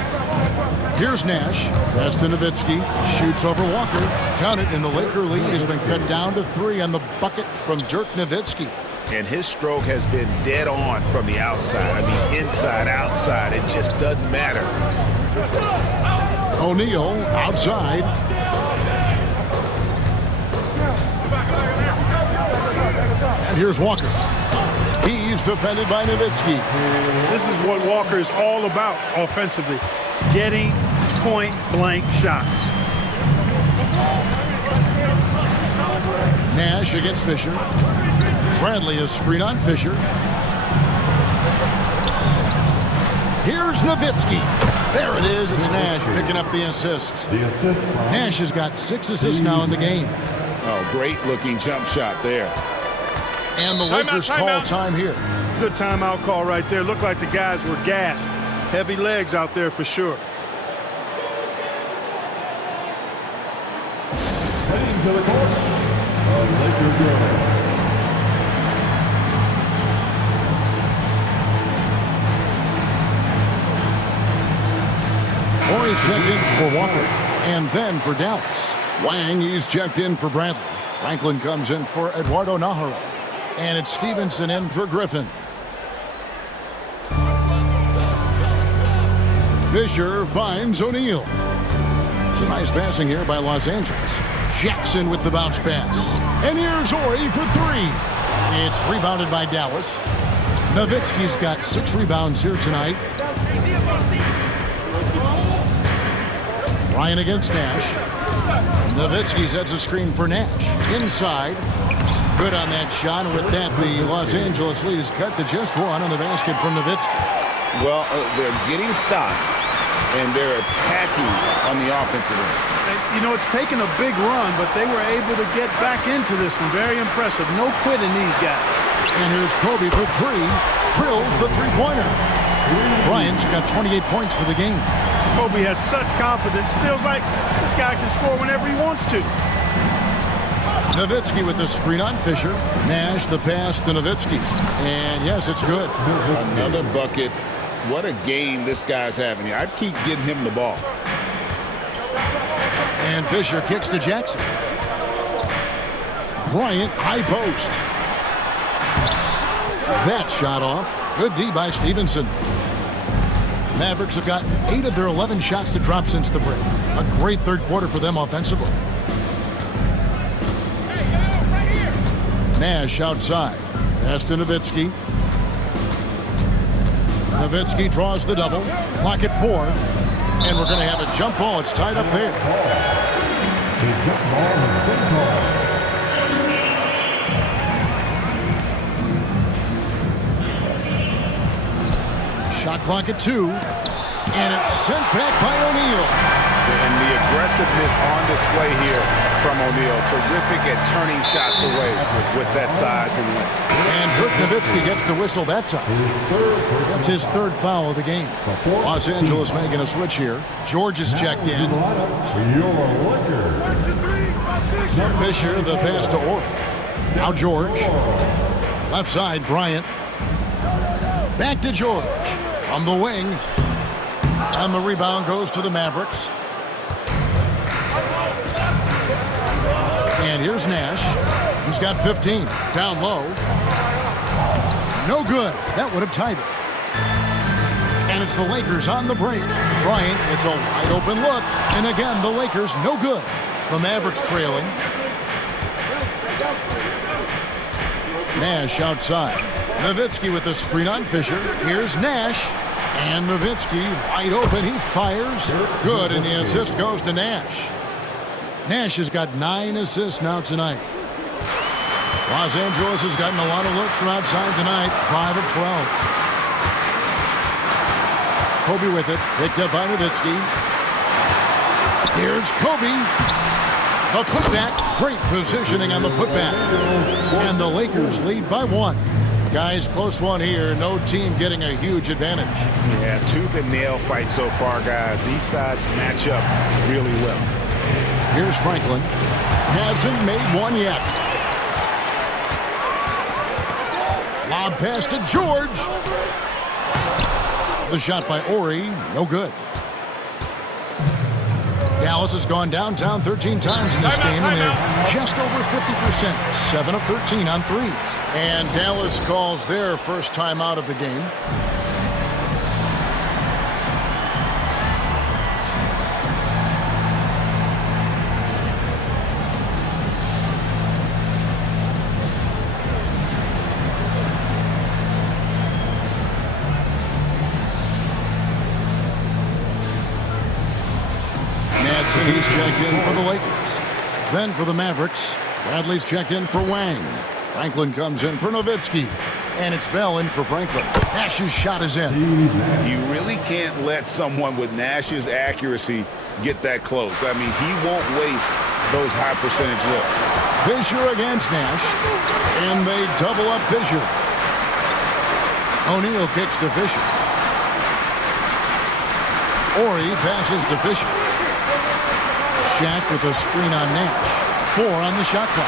Here's Nash. Pass to Nowitzki. Shoots over Walker. Count it, and the Laker lead has been cut down to 3 on the bucket from Dirk Nowitzki. And his stroke has been dead on from the outside. I mean, inside, outside, it just doesn't matter. O'Neal outside. And here's Walker. He's defended by Nowitzki. This is what Walker is all about offensively. Getting point-blank shots. Nash against Fisher. Bradley is screen on Fisher. Here's Nowitzki. There it is. It's Nash picking up the assists. Nash has got 6 assists now in the game. Oh, great-looking jump shot there. And the Lakers call time here. Good timeout call right there. Looked like the guys were gassed. Heavy legs out there for sure. Heading to the court, a Laker girl. Morey's checked in for Walker, and then for Dallas. Wang is checked in for Bradley. Franklin comes in for Eduardo Nahara. And it's Stevenson in for Griffin. Fisher finds O'Neal. It's a nice passing here by Los Angeles. Jackson with the bounce pass. And here's Ori for 3. It's rebounded by Dallas. Nowitzki's got 6 rebounds here tonight. Ryan against Nash. Nowitzki sets a screen for Nash. Inside. Good on that shot. And with that, the Los Angeles lead is cut to just 1 on the basket from Nowitzki. Well, they're getting stops, and they're attacking on the offensive end. You know, it's taken a big run, but they were able to get back into this one. Very impressive. No quitting these guys. And here's Kobe for 3. Drills the three-pointer. Bryant's got 28 points for the game. Kobe has such confidence. Feels like this guy can score whenever he wants to. Nowitzki with the screen on Fisher. Nash the pass to Nowitzki. And yes, it's good. Another bucket. What a game this guy's having here. I'd keep getting him the ball. And Fisher kicks to Jackson. Bryant, high post. That shot off. Good D by Stevenson. Mavericks have gotten 8 of their 11 shots to drop since the break. A great third quarter for them offensively. Nash outside. Pass to Nowitzki. Nowitzki draws the double. Clock at 4. And we're going to have a jump ball. It's tied up there. A jump ball and big ball. Shot clock at 2. And it's sent back by O'Neal. And the aggressiveness on display here from O'Neal. Terrific at turning shots away with that size and length. And Dirk Nowitzki gets the whistle that time. That's his 3rd foul of the game. Los Angeles making a switch here. George is checked in. Fisher, the pass to Ori. Now George. Left side, Bryant. Back to George. From the wing. And the rebound goes to the Mavericks. And here's Nash. He's got 15. Down low. No good. That would have tied it. And it's the Lakers on the break. Bryant, it's a wide open look. And again, the Lakers no good. The Mavericks trailing. Nash outside. Nowitzki with the screen on Fisher. Here's Nash. And Nowitzki wide open. He fires. Good, and the assist goes to Nash. Nash has got 9 assists now tonight. Los Angeles has gotten a lot of looks from outside tonight. 5 of 12. Kobe with it. Picked up by Nowitzki. Here's Kobe. The putback. Great positioning on the putback. And the Lakers lead by 1. Guys, close one here. No team getting a huge advantage. Yeah, tooth and nail fight so far, guys. These sides match up really well. Here's Franklin. Hasn't made one yet. Lob pass to George. The shot by Ori, no good. Dallas has gone downtown 13 times in this game, and they're just over 50%, 7 of 13 on threes. And Dallas calls their first time out of the game. He's checked in for the Lakers. Then for the Mavericks, Bradley's checked in for Wang. Franklin comes in for Nowitzki. And it's Bell in for Franklin. Nash's shot is in. You really can't let someone with Nash's accuracy get that close. I mean, he won't waste those high percentage looks. Fisher against Nash. And they double up Fisher. O'Neal kicks to Fisher. Ori passes to Fisher. Shaq with a screen on Nash. 4 on the shot clock.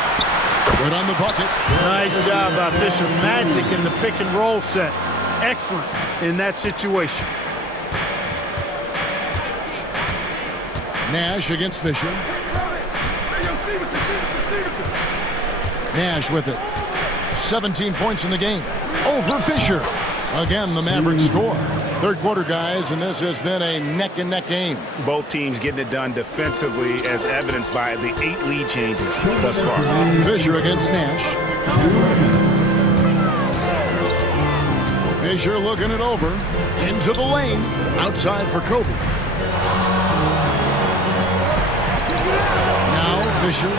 Good on the bucket. Nice job by Fisher. Magic in the pick and roll set. Excellent in that situation. Nash against Fisher. Nash with it. 17 points in the game. Over Fisher. Again, the Mavericks score. Third quarter, guys, and this has been a neck-and-neck game. Both teams getting it done defensively, as evidenced by the 8 lead changes thus far. Fisher against Nash. Fisher looking it over. Into the lane. Outside for Kobe. Now Fisher.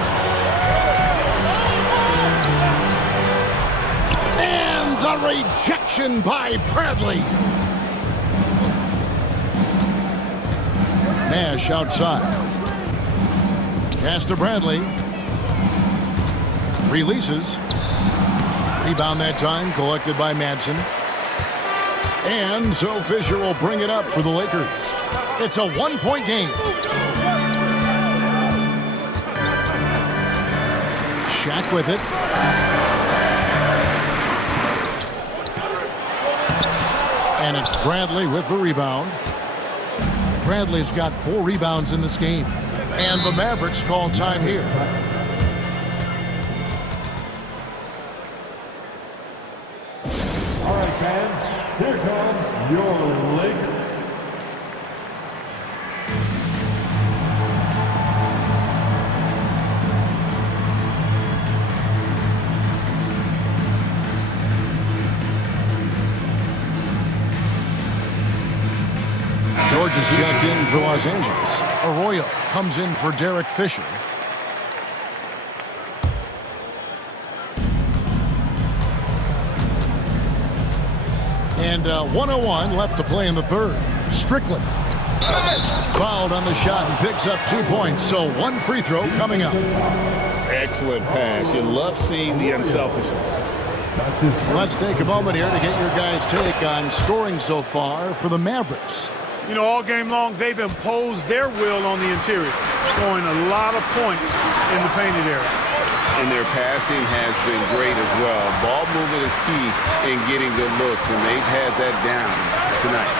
And the rejection by Bradley. Nash outside. Pass to Bradley. Releases. Rebound that time collected by Madsen. And so Fisher will bring it up for the Lakers. It's a 1-point game. Shaq with it. And it's Bradley with the rebound. Bradley's got 4 rebounds in this game. And the Mavericks call time here. All right, fans, here come your Lakers. George is checked in for Los Angeles. Arroyo comes in for Derek Fisher. And 1:01 left to play in the third. Strickland fouled on the shot and picks up 2 points. So 1 free throw coming up. Excellent pass. You love seeing the unselfishness. Let's take a moment here to get your guys' take on scoring so far for the Mavericks. You know, all game long, they've imposed their will on the interior, scoring a lot of points in the painted area. And their passing has been great as well. Ball movement is key in getting good looks, and they've had that down tonight.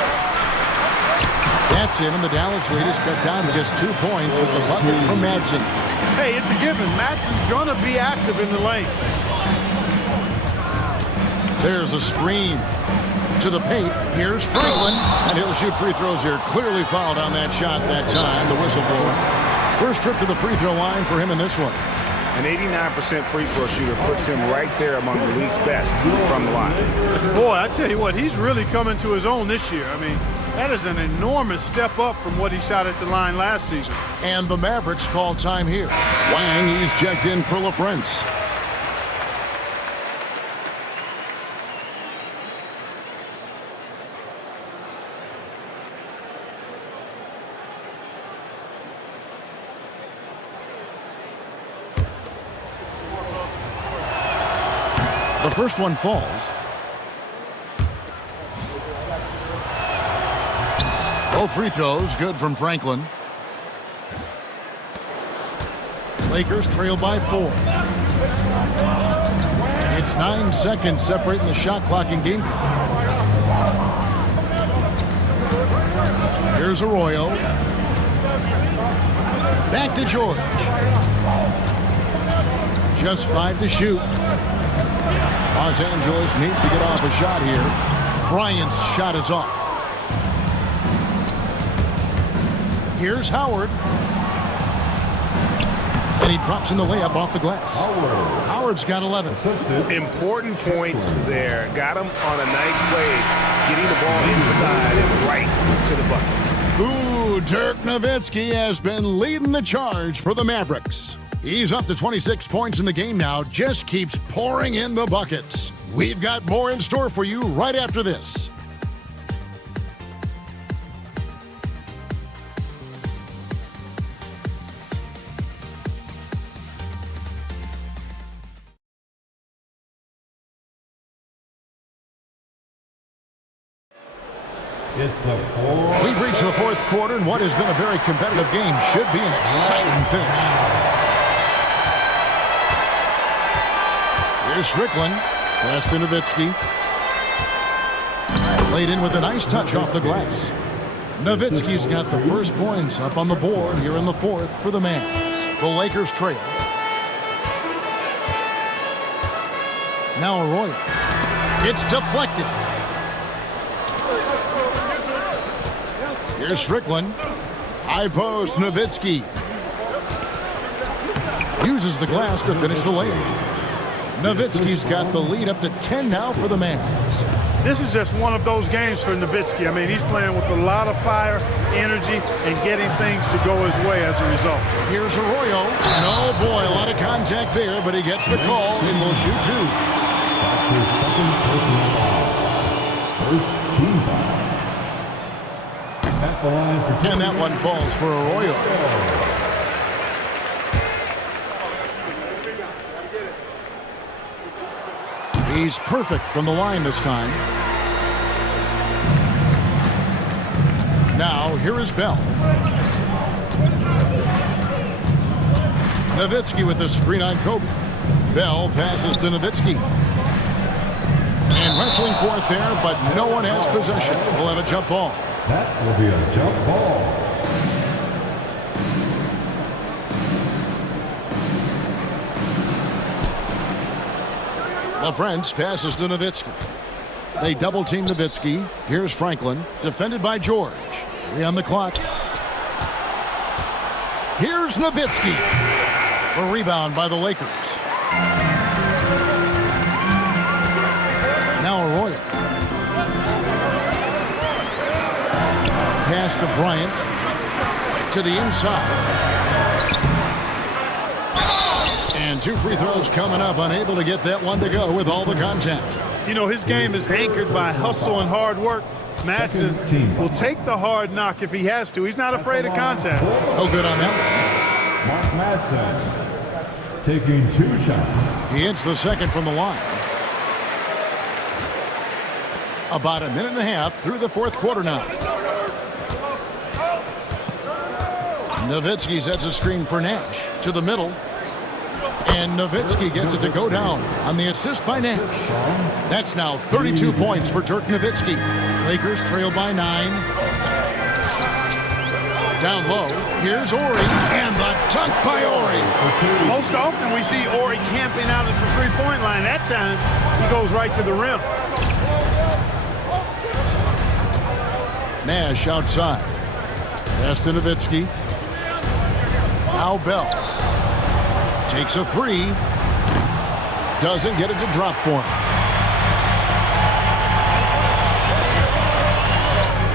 That's it, and the Dallas lead is cut down to just 2 points with the bucket from Madsen. Hey, it's a given. Madsen's going to be active in the lane. There's a screen to the paint. Here's Franklin, and he'll shoot free throws here. Clearly fouled on that shot that time, the whistle blowing. First trip to the free throw line for him in this one. An 89% free throw shooter puts him right there among the league's best from the line. Boy, I tell you what, he's really coming to his own this year. I mean, that is an enormous step up from what he shot at the line last season. And the Mavericks call time here. Wang, he's checked in for LaFrance. The first one falls. Both free throws good from Franklin. Lakers trail by 4. It's 9 seconds separating the shot clock and game clock. Here's Arroyo. Back to George. Just 5 to shoot. Los Angeles needs to get off a shot here. Bryant's shot is off. Here's Howard. And he drops in the layup off the glass. Howard's got 11. Important points there. Got him on a nice play, getting the ball inside and right to the bucket. Ooh, Dirk Nowitzki has been leading the charge for the Mavericks. He's up to 26 points in the game now, just keeps pouring in the buckets. We've got more in store for you right after this. We've reached the fourth quarter, and what has been a very competitive game should be an exciting finish. Here's Strickland. Pass to Nowitzki. Laid in with a nice touch off the glass. Nowitzki's got the first points up on the board here in the fourth for the Mavs. The Lakers trail. Now Arroyo. It's deflected. Here's Strickland. High post, Nowitzki. Uses the glass to finish the layup. Nowitzki's got the lead up to 10 now for the Mavs. This is just one of those games for Nowitzki. I mean, he's playing with a lot of fire, energy, and getting things to go his way as a result. Here's Arroyo. And oh boy, a lot of contact there, but he gets the call and will shoot 2. Second personal foul. First team foul. At the line for and that one falls for Arroyo. He's perfect from the line this time. Now, here is Bell. Nowitzki with the screen on Kobe. Bell passes to Nowitzki. And wrestling for it there, but no one has possession. We'll have a jump ball. That will be a jump ball. LaFrance passes to Nowitzki. They double-team Nowitzki. Here's Franklin, defended by George. 3 on the clock. Here's Nowitzki. A rebound by the Lakers. Now Arroyo. Pass to Bryant. To the inside. And 2 free throws coming up, unable to get that one to go with all the contact. You know, his game is anchored by hustle and hard work. Madsen will take the hard knock if he has to. He's not afraid of contact. No good on that. Mark Madsen taking 2 shots. He hits the second from the line. About a minute and a half through the fourth quarter now. Nowitzki sets a screen for Nash to the middle. And Nowitzki gets it to go down on the assist by Nash. That's now 32 points for Dirk Nowitzki. Lakers trail by 9. Down low, here's Ori, and the dunk by Ori. Most often we see Ori camping out at the three-point line. That time, he goes right to the rim. Nash outside. Pass to Nowitzki. Now Bell. Takes a three. Doesn't get it to drop for him.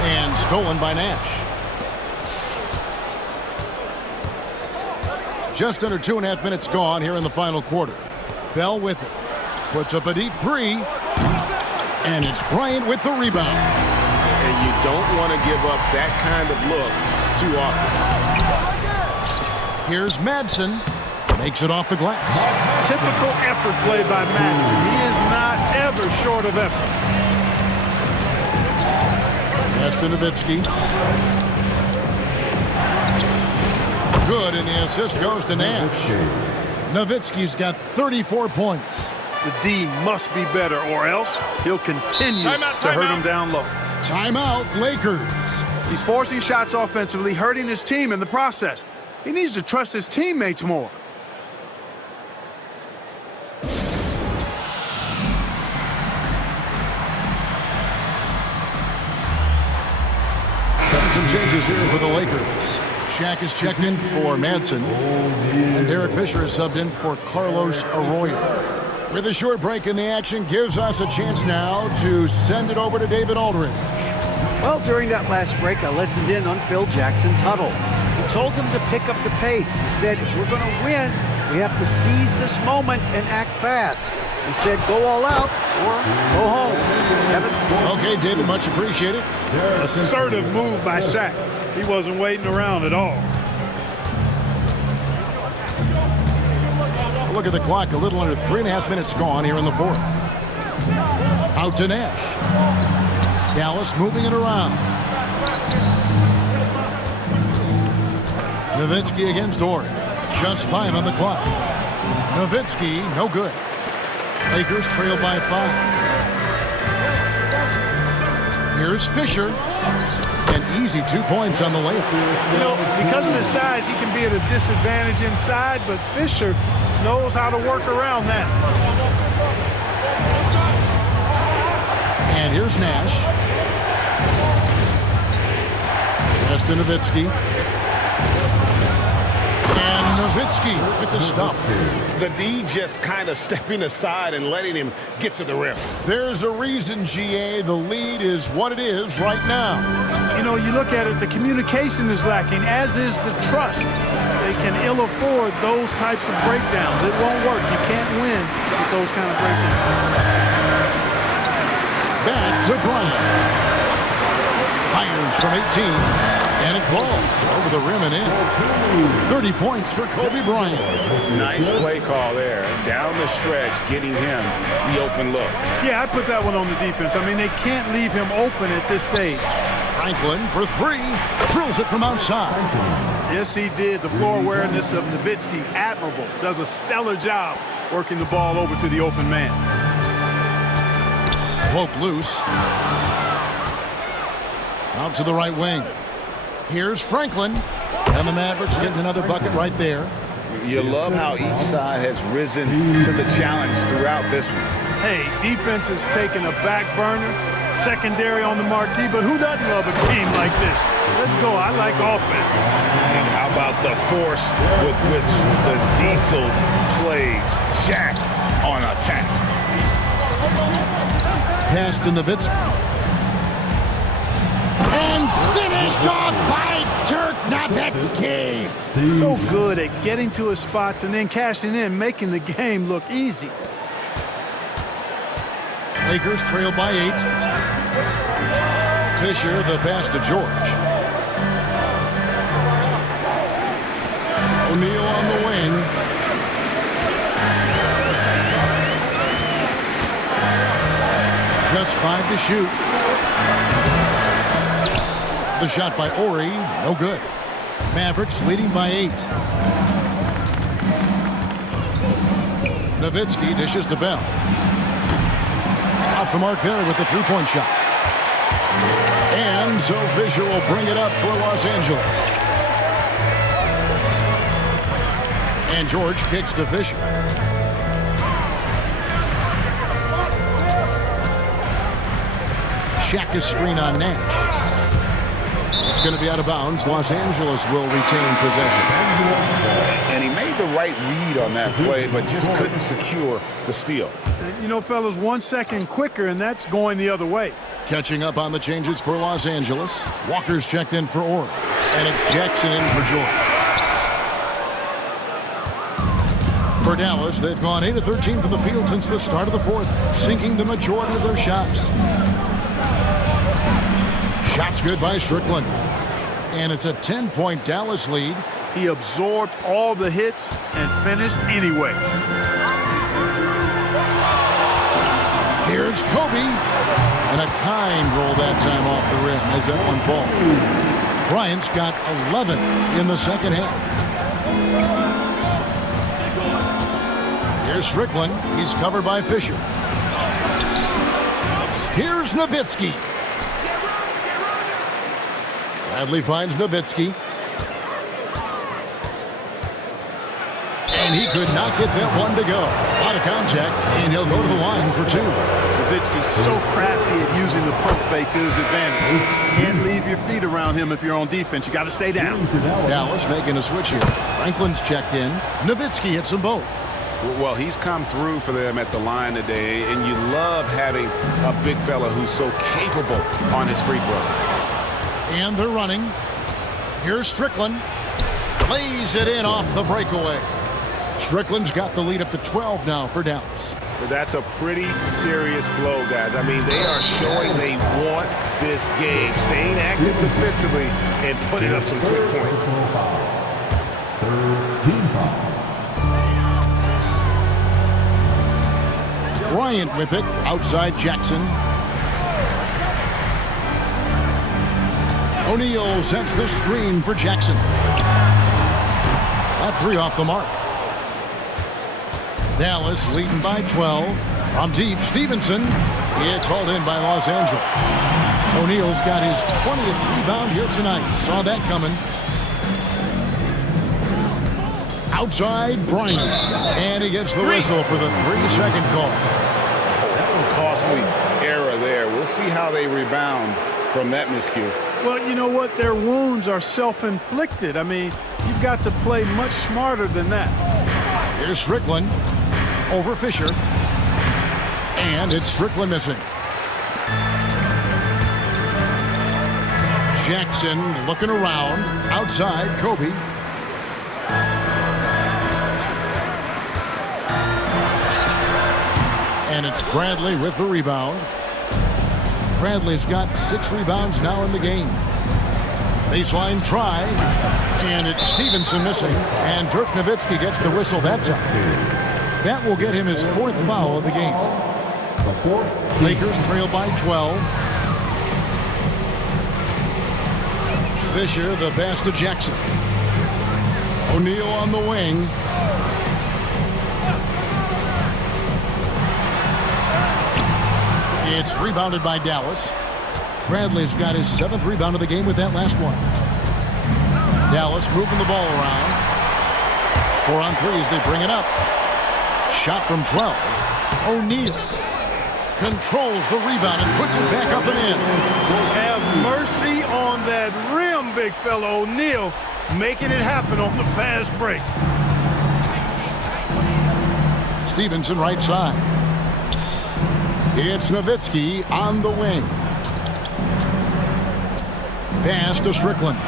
And stolen by Nash. Just under 2.5 minutes gone here in the final quarter. Bell with it. Puts up a deep three. And it's Bryant with the rebound. And you don't want to give up that kind of look too often. Here's Madsen. Makes it off the glass. Typical effort play by Madsen. He is not ever short of effort. Pass to Nowitzki. Good, and the assist goes to Nash. Nowitzki's got 34 points. The D must be better, or else he'll continue to hurt him down low. Timeout, Lakers. He's forcing shots offensively, hurting his team in the process. He needs to trust his teammates more. Some changes here for the Lakers. Shaq is checked in for Madsen, and Derek Fisher is subbed in for Carlos Arroyo. With a short break in the action, gives us a chance now to send it over to David Aldridge. Well, during that last break, I listened in on Phil Jackson's huddle. He told them to pick up the pace. He said, if we're going to win, we have to seize this moment and act fast. He said, go all out or go home. Kevin? Okay, David, much appreciated. Assertive move by Shaq. He wasn't waiting around at all. Look at the clock, a little under 3.5 minutes gone here in the fourth. Out to Nash. Dallas moving it around. Nowitzki against Ori. Just 5 on the clock. Nowitzki, no good. Lakers trail by 5. Here's Fisher. An easy 2 points on the layup. You know, because of his size, he can be at a disadvantage inside, but Fisher knows how to work around that. And here's Nash. Pass to Nowitzki. And Nowitzki with the stuff. The D just kind of stepping aside and letting him get to the rim. There's a reason, GA, the lead is what it is right now. You know, you look at it, the communication is lacking, as is the trust. They can ill afford those types of breakdowns. It won't work. You can't win with those kind of breakdowns. Back to Bryant. Fires from 18, and it falls over the rim and in. 30 points for Kobe Bryant. Nice play call there. Down the stretch, getting him the open look. Yeah, I put that one on the defense. I mean, they can't leave him open at this stage. Franklin for 3. Drills it from outside. Yes, he did. The floor awareness of Nowitzki, admirable. Does a stellar job working the ball over to the open man. Poke loose. Out to the right wing. Here's Franklin. And the Mavericks getting another bucket right there. You love how each side has risen to the challenge throughout this one. Hey, defense is taking a back burner, secondary on the marquee, but who doesn't love a game like this? Let's go. I like offense. And how about the force with which the Diesel plays Shaq on attack? Pass to Nowitzki. And finished off by Dirk Nowitzki. So good at getting to his spots and then cashing in, making the game look easy. Lakers trail by 8. Fisher, the pass to George. O'Neal on the wing. Just 5 to shoot. The shot by Ori, no good. Mavericks leading by 8. Nowitzki dishes to Bell. Off the mark there with the three-point shot. And so Fisher will bring it up for Los Angeles. And George kicks to Fisher. Shaq screen on Nash. It's going to be out of bounds. Los Angeles will retain possession. And he made the right read on that play, but just couldn't secure the steal. You know, fellas, 1 second quicker, and that's going the other way. Catching up on the changes for Los Angeles. Walker's checked in for Orr. And it's Jackson in for George. For Dallas, they've gone 8 of 13 from the field since the start of the fourth, sinking the majority of their shots. Shots good by Strickland. And it's a 10-point Dallas lead. He absorbed all the hits and finished anyway. Here's Kobe. And a kind roll that time off the rim as that one falls. Bryant's got 11 in the second half. Here's Strickland. He's covered by Fisher. Here's Nowitzki. Bradley finds Nowitzki. And he could not get that one to go. Out of contact, and he'll go to the line for two. Nowitzki's so crafty at using the pump fake to his advantage. Can't leave your feet around him if you're on defense. You got to stay down. Dallas making a switch here. Franklin's checked in. Nowitzki hits them both. Well, he's come through for them at the line today, and you love having a big fella who's so capable on his free throw. And they're running. Here's Strickland. Lays it in off the breakaway. Strickland's got the lead up to 12 now for Dallas. But that's a pretty serious blow, guys. I mean, they are showing they want this game, staying active defensively and putting up some quick points. Bryant with it, outside Jackson. O'Neal sets the screen for Jackson. That three off the mark. Dallas leading by 12. From deep, Stevenson. It's hauled in by Los Angeles. O'Neal's got his 20th rebound here tonight. Saw that coming. Outside, Bryant. And he gets the whistle for the 3-second call. Costly error there. We'll see how they rebound from that miscue. Well, you know what? Their wounds are self-inflicted. I mean, you've got to play much smarter than that. Here's Strickland over Fisher. And it's Strickland missing. Jackson looking around. Outside, Kobe. And it's Bradley with the rebound. Bradley's got 6 rebounds now in the game. Baseline try. And it's Stevenson missing. And Dirk Nowitzki gets the whistle that time. That will get him his 4th foul of the game. Lakers trail by 12. Fisher, the pass to Jackson. O'Neal on the wing. It's rebounded by Dallas. Bradley's got his 7th rebound of the game with that last one. Dallas moving the ball around. 4 on 3 as they bring it up. Shot from 12. O'Neal controls the rebound and puts it back up and in. Have mercy on that rim, big fella. O'Neal making it happen on the fast break. Stevenson right side. It's Nowitzki on the wing. Pass to Strickland.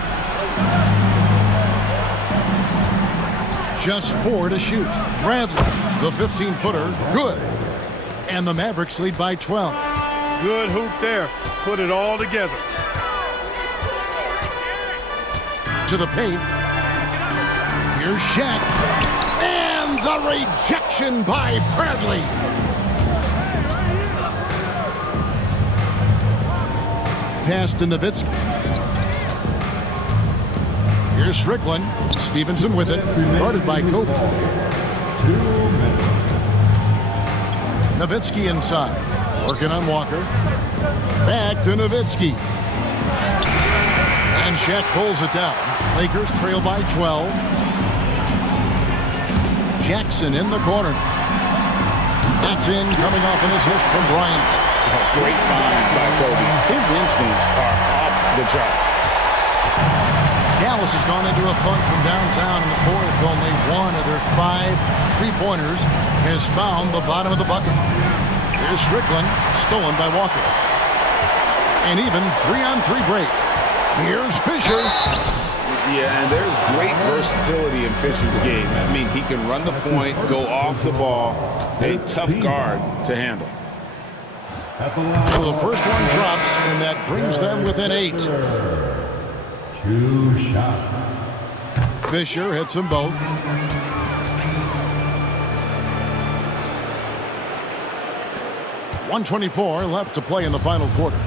Just 4 to shoot. Bradley, the 15-footer, good. And the Mavericks lead by 12. Good hoop there. Put it all together. To the paint. Here's Shaq. And the rejection by Bradley. Pass to Nowitzki. Here's Strickland. Stevenson with it. Guarded by Kobe. Nowitzki inside. Working on Walker. Back to Nowitzki. And Shaq pulls it down. Lakers trail by 12. Jackson in the corner. That's in, coming off an assist from Bryant. Oh, great find by Kobe. His instincts are off the charts. Dallas has gone into a funk from downtown in the fourth. Only one of their 5 3-pointers has found the bottom of the bucket. Here's Strickland, stolen by Walker. An even 3-on-3 break. Here's Fisher. Yeah, and there's great versatility in Fisher's game. I mean, he can run the point, go off the ball, a tough guard to handle. So the first one drops, and that brings them within 8. 2 shots. Fisher hits them both. .124 left to play in the final quarter.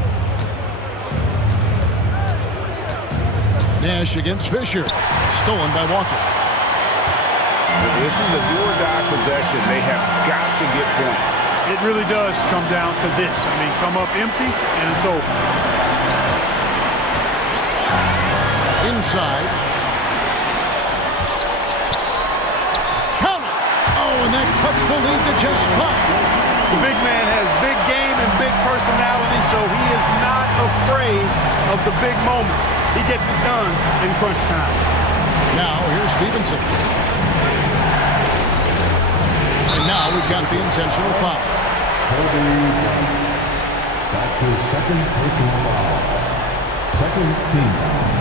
Nash against Fisher. Stolen by Walker. This is a do-or-die possession. They have got to get points. It really does come down to this. I mean, come up empty, and it's over. Inside. Count it! Oh, and that cuts the lead to just 5. The big man has big game and big personality, so he is not afraid of the big moments. He gets it done in crunch time. Now, here's Stevenson. And now we've got the intentional foul. Kobe, that's his second personal foul. Second team foul.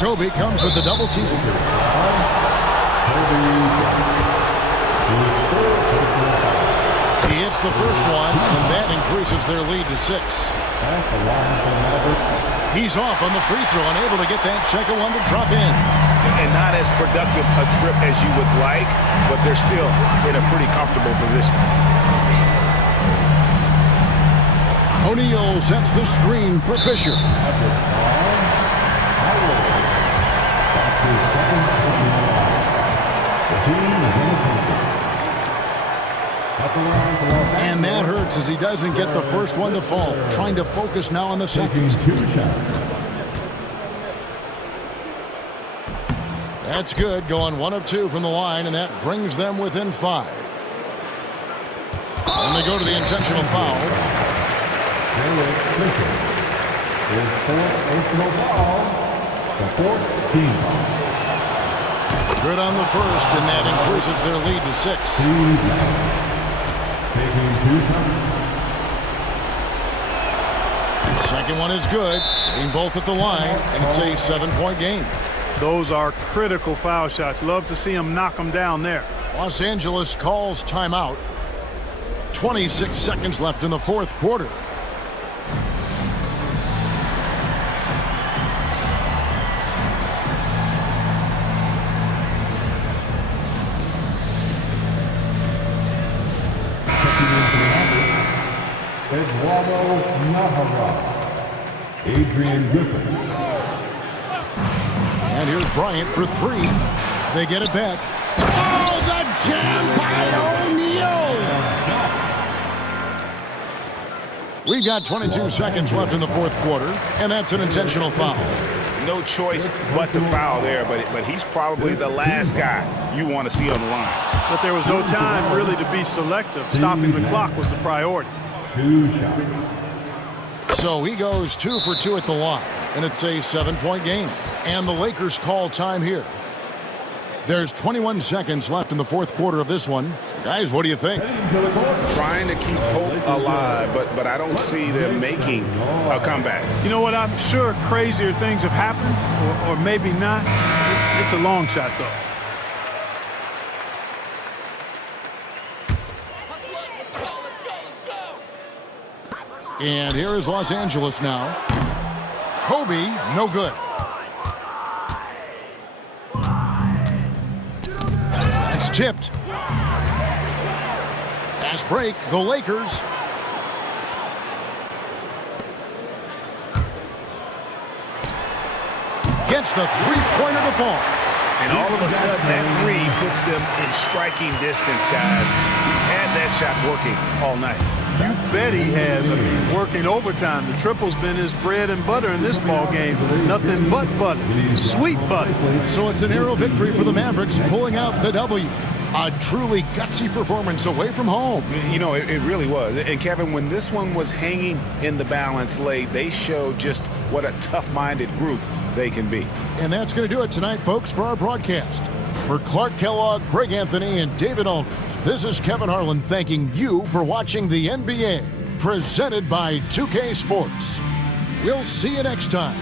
Kobe comes with the double team. He hits the first one, and that increases their lead to 6. He's off on the free throw, unable to get that second one to drop in. And not as productive a trip as you would like, but they're still in a pretty comfortable position. O'Neal sets the screen for Fisher. And that hurts as he doesn't get the first one to fall. Trying to focus now on the second. 2 shots. That's good, going 1 of 2 from the line, and that brings them within 5. And they go to the intentional foul. His 4th personal foul, the 4th team foul. Good on the first, and that increases their lead to 6. Taking 2 shots. The second one is good, getting both at the line, and it's a 7-point game. Those are critical foul shots. Love to see him knock them down there. Los Angeles calls timeout. 26 seconds left in the fourth quarter. Eduardo Nahara. Adrian Griffin. And here's Bryant for 3. They get it back. Oh, the jam by O'Neal! We've got 22 seconds left in the fourth quarter, and that's an intentional foul. No choice but to foul there, but he's probably the last guy you want to see on the line. But there was no time really to be selective. Stopping the clock was the priority. 2 shots. So he goes 2 for 2 at the line, and it's a 7-point game. And the Lakers call time here. There's 21 seconds left in the fourth quarter of this one. Guys, what do you think? Trying to keep hope alive, but I don't see them making a comeback. You know what? I'm sure crazier things have happened, or maybe not. It's a long shot, though. And here is Los Angeles now. Kobe, no good. That's tipped. Fast break, the Lakers. Gets the three-pointer to fall. And all of a sudden, that three puts them in striking distance, guys. He's had that shot working all night. You bet he has. I mean, working overtime. The triple's been his bread and butter in this ball game. Nothing but butter. Sweet butter. So it's a narrow victory for the Mavericks, pulling out the W. A truly gutsy performance away from home. You know, it really was. And, Kevin, when this one was hanging in the balance late, they showed just what a tough-minded group they can be. And that's going to do it tonight, folks, for our broadcast. For Clark Kellogg, Greg Anthony, and David Aldridge, this is Kevin Harlan thanking you for watching the NBA, presented by 2K Sports. We'll see you next time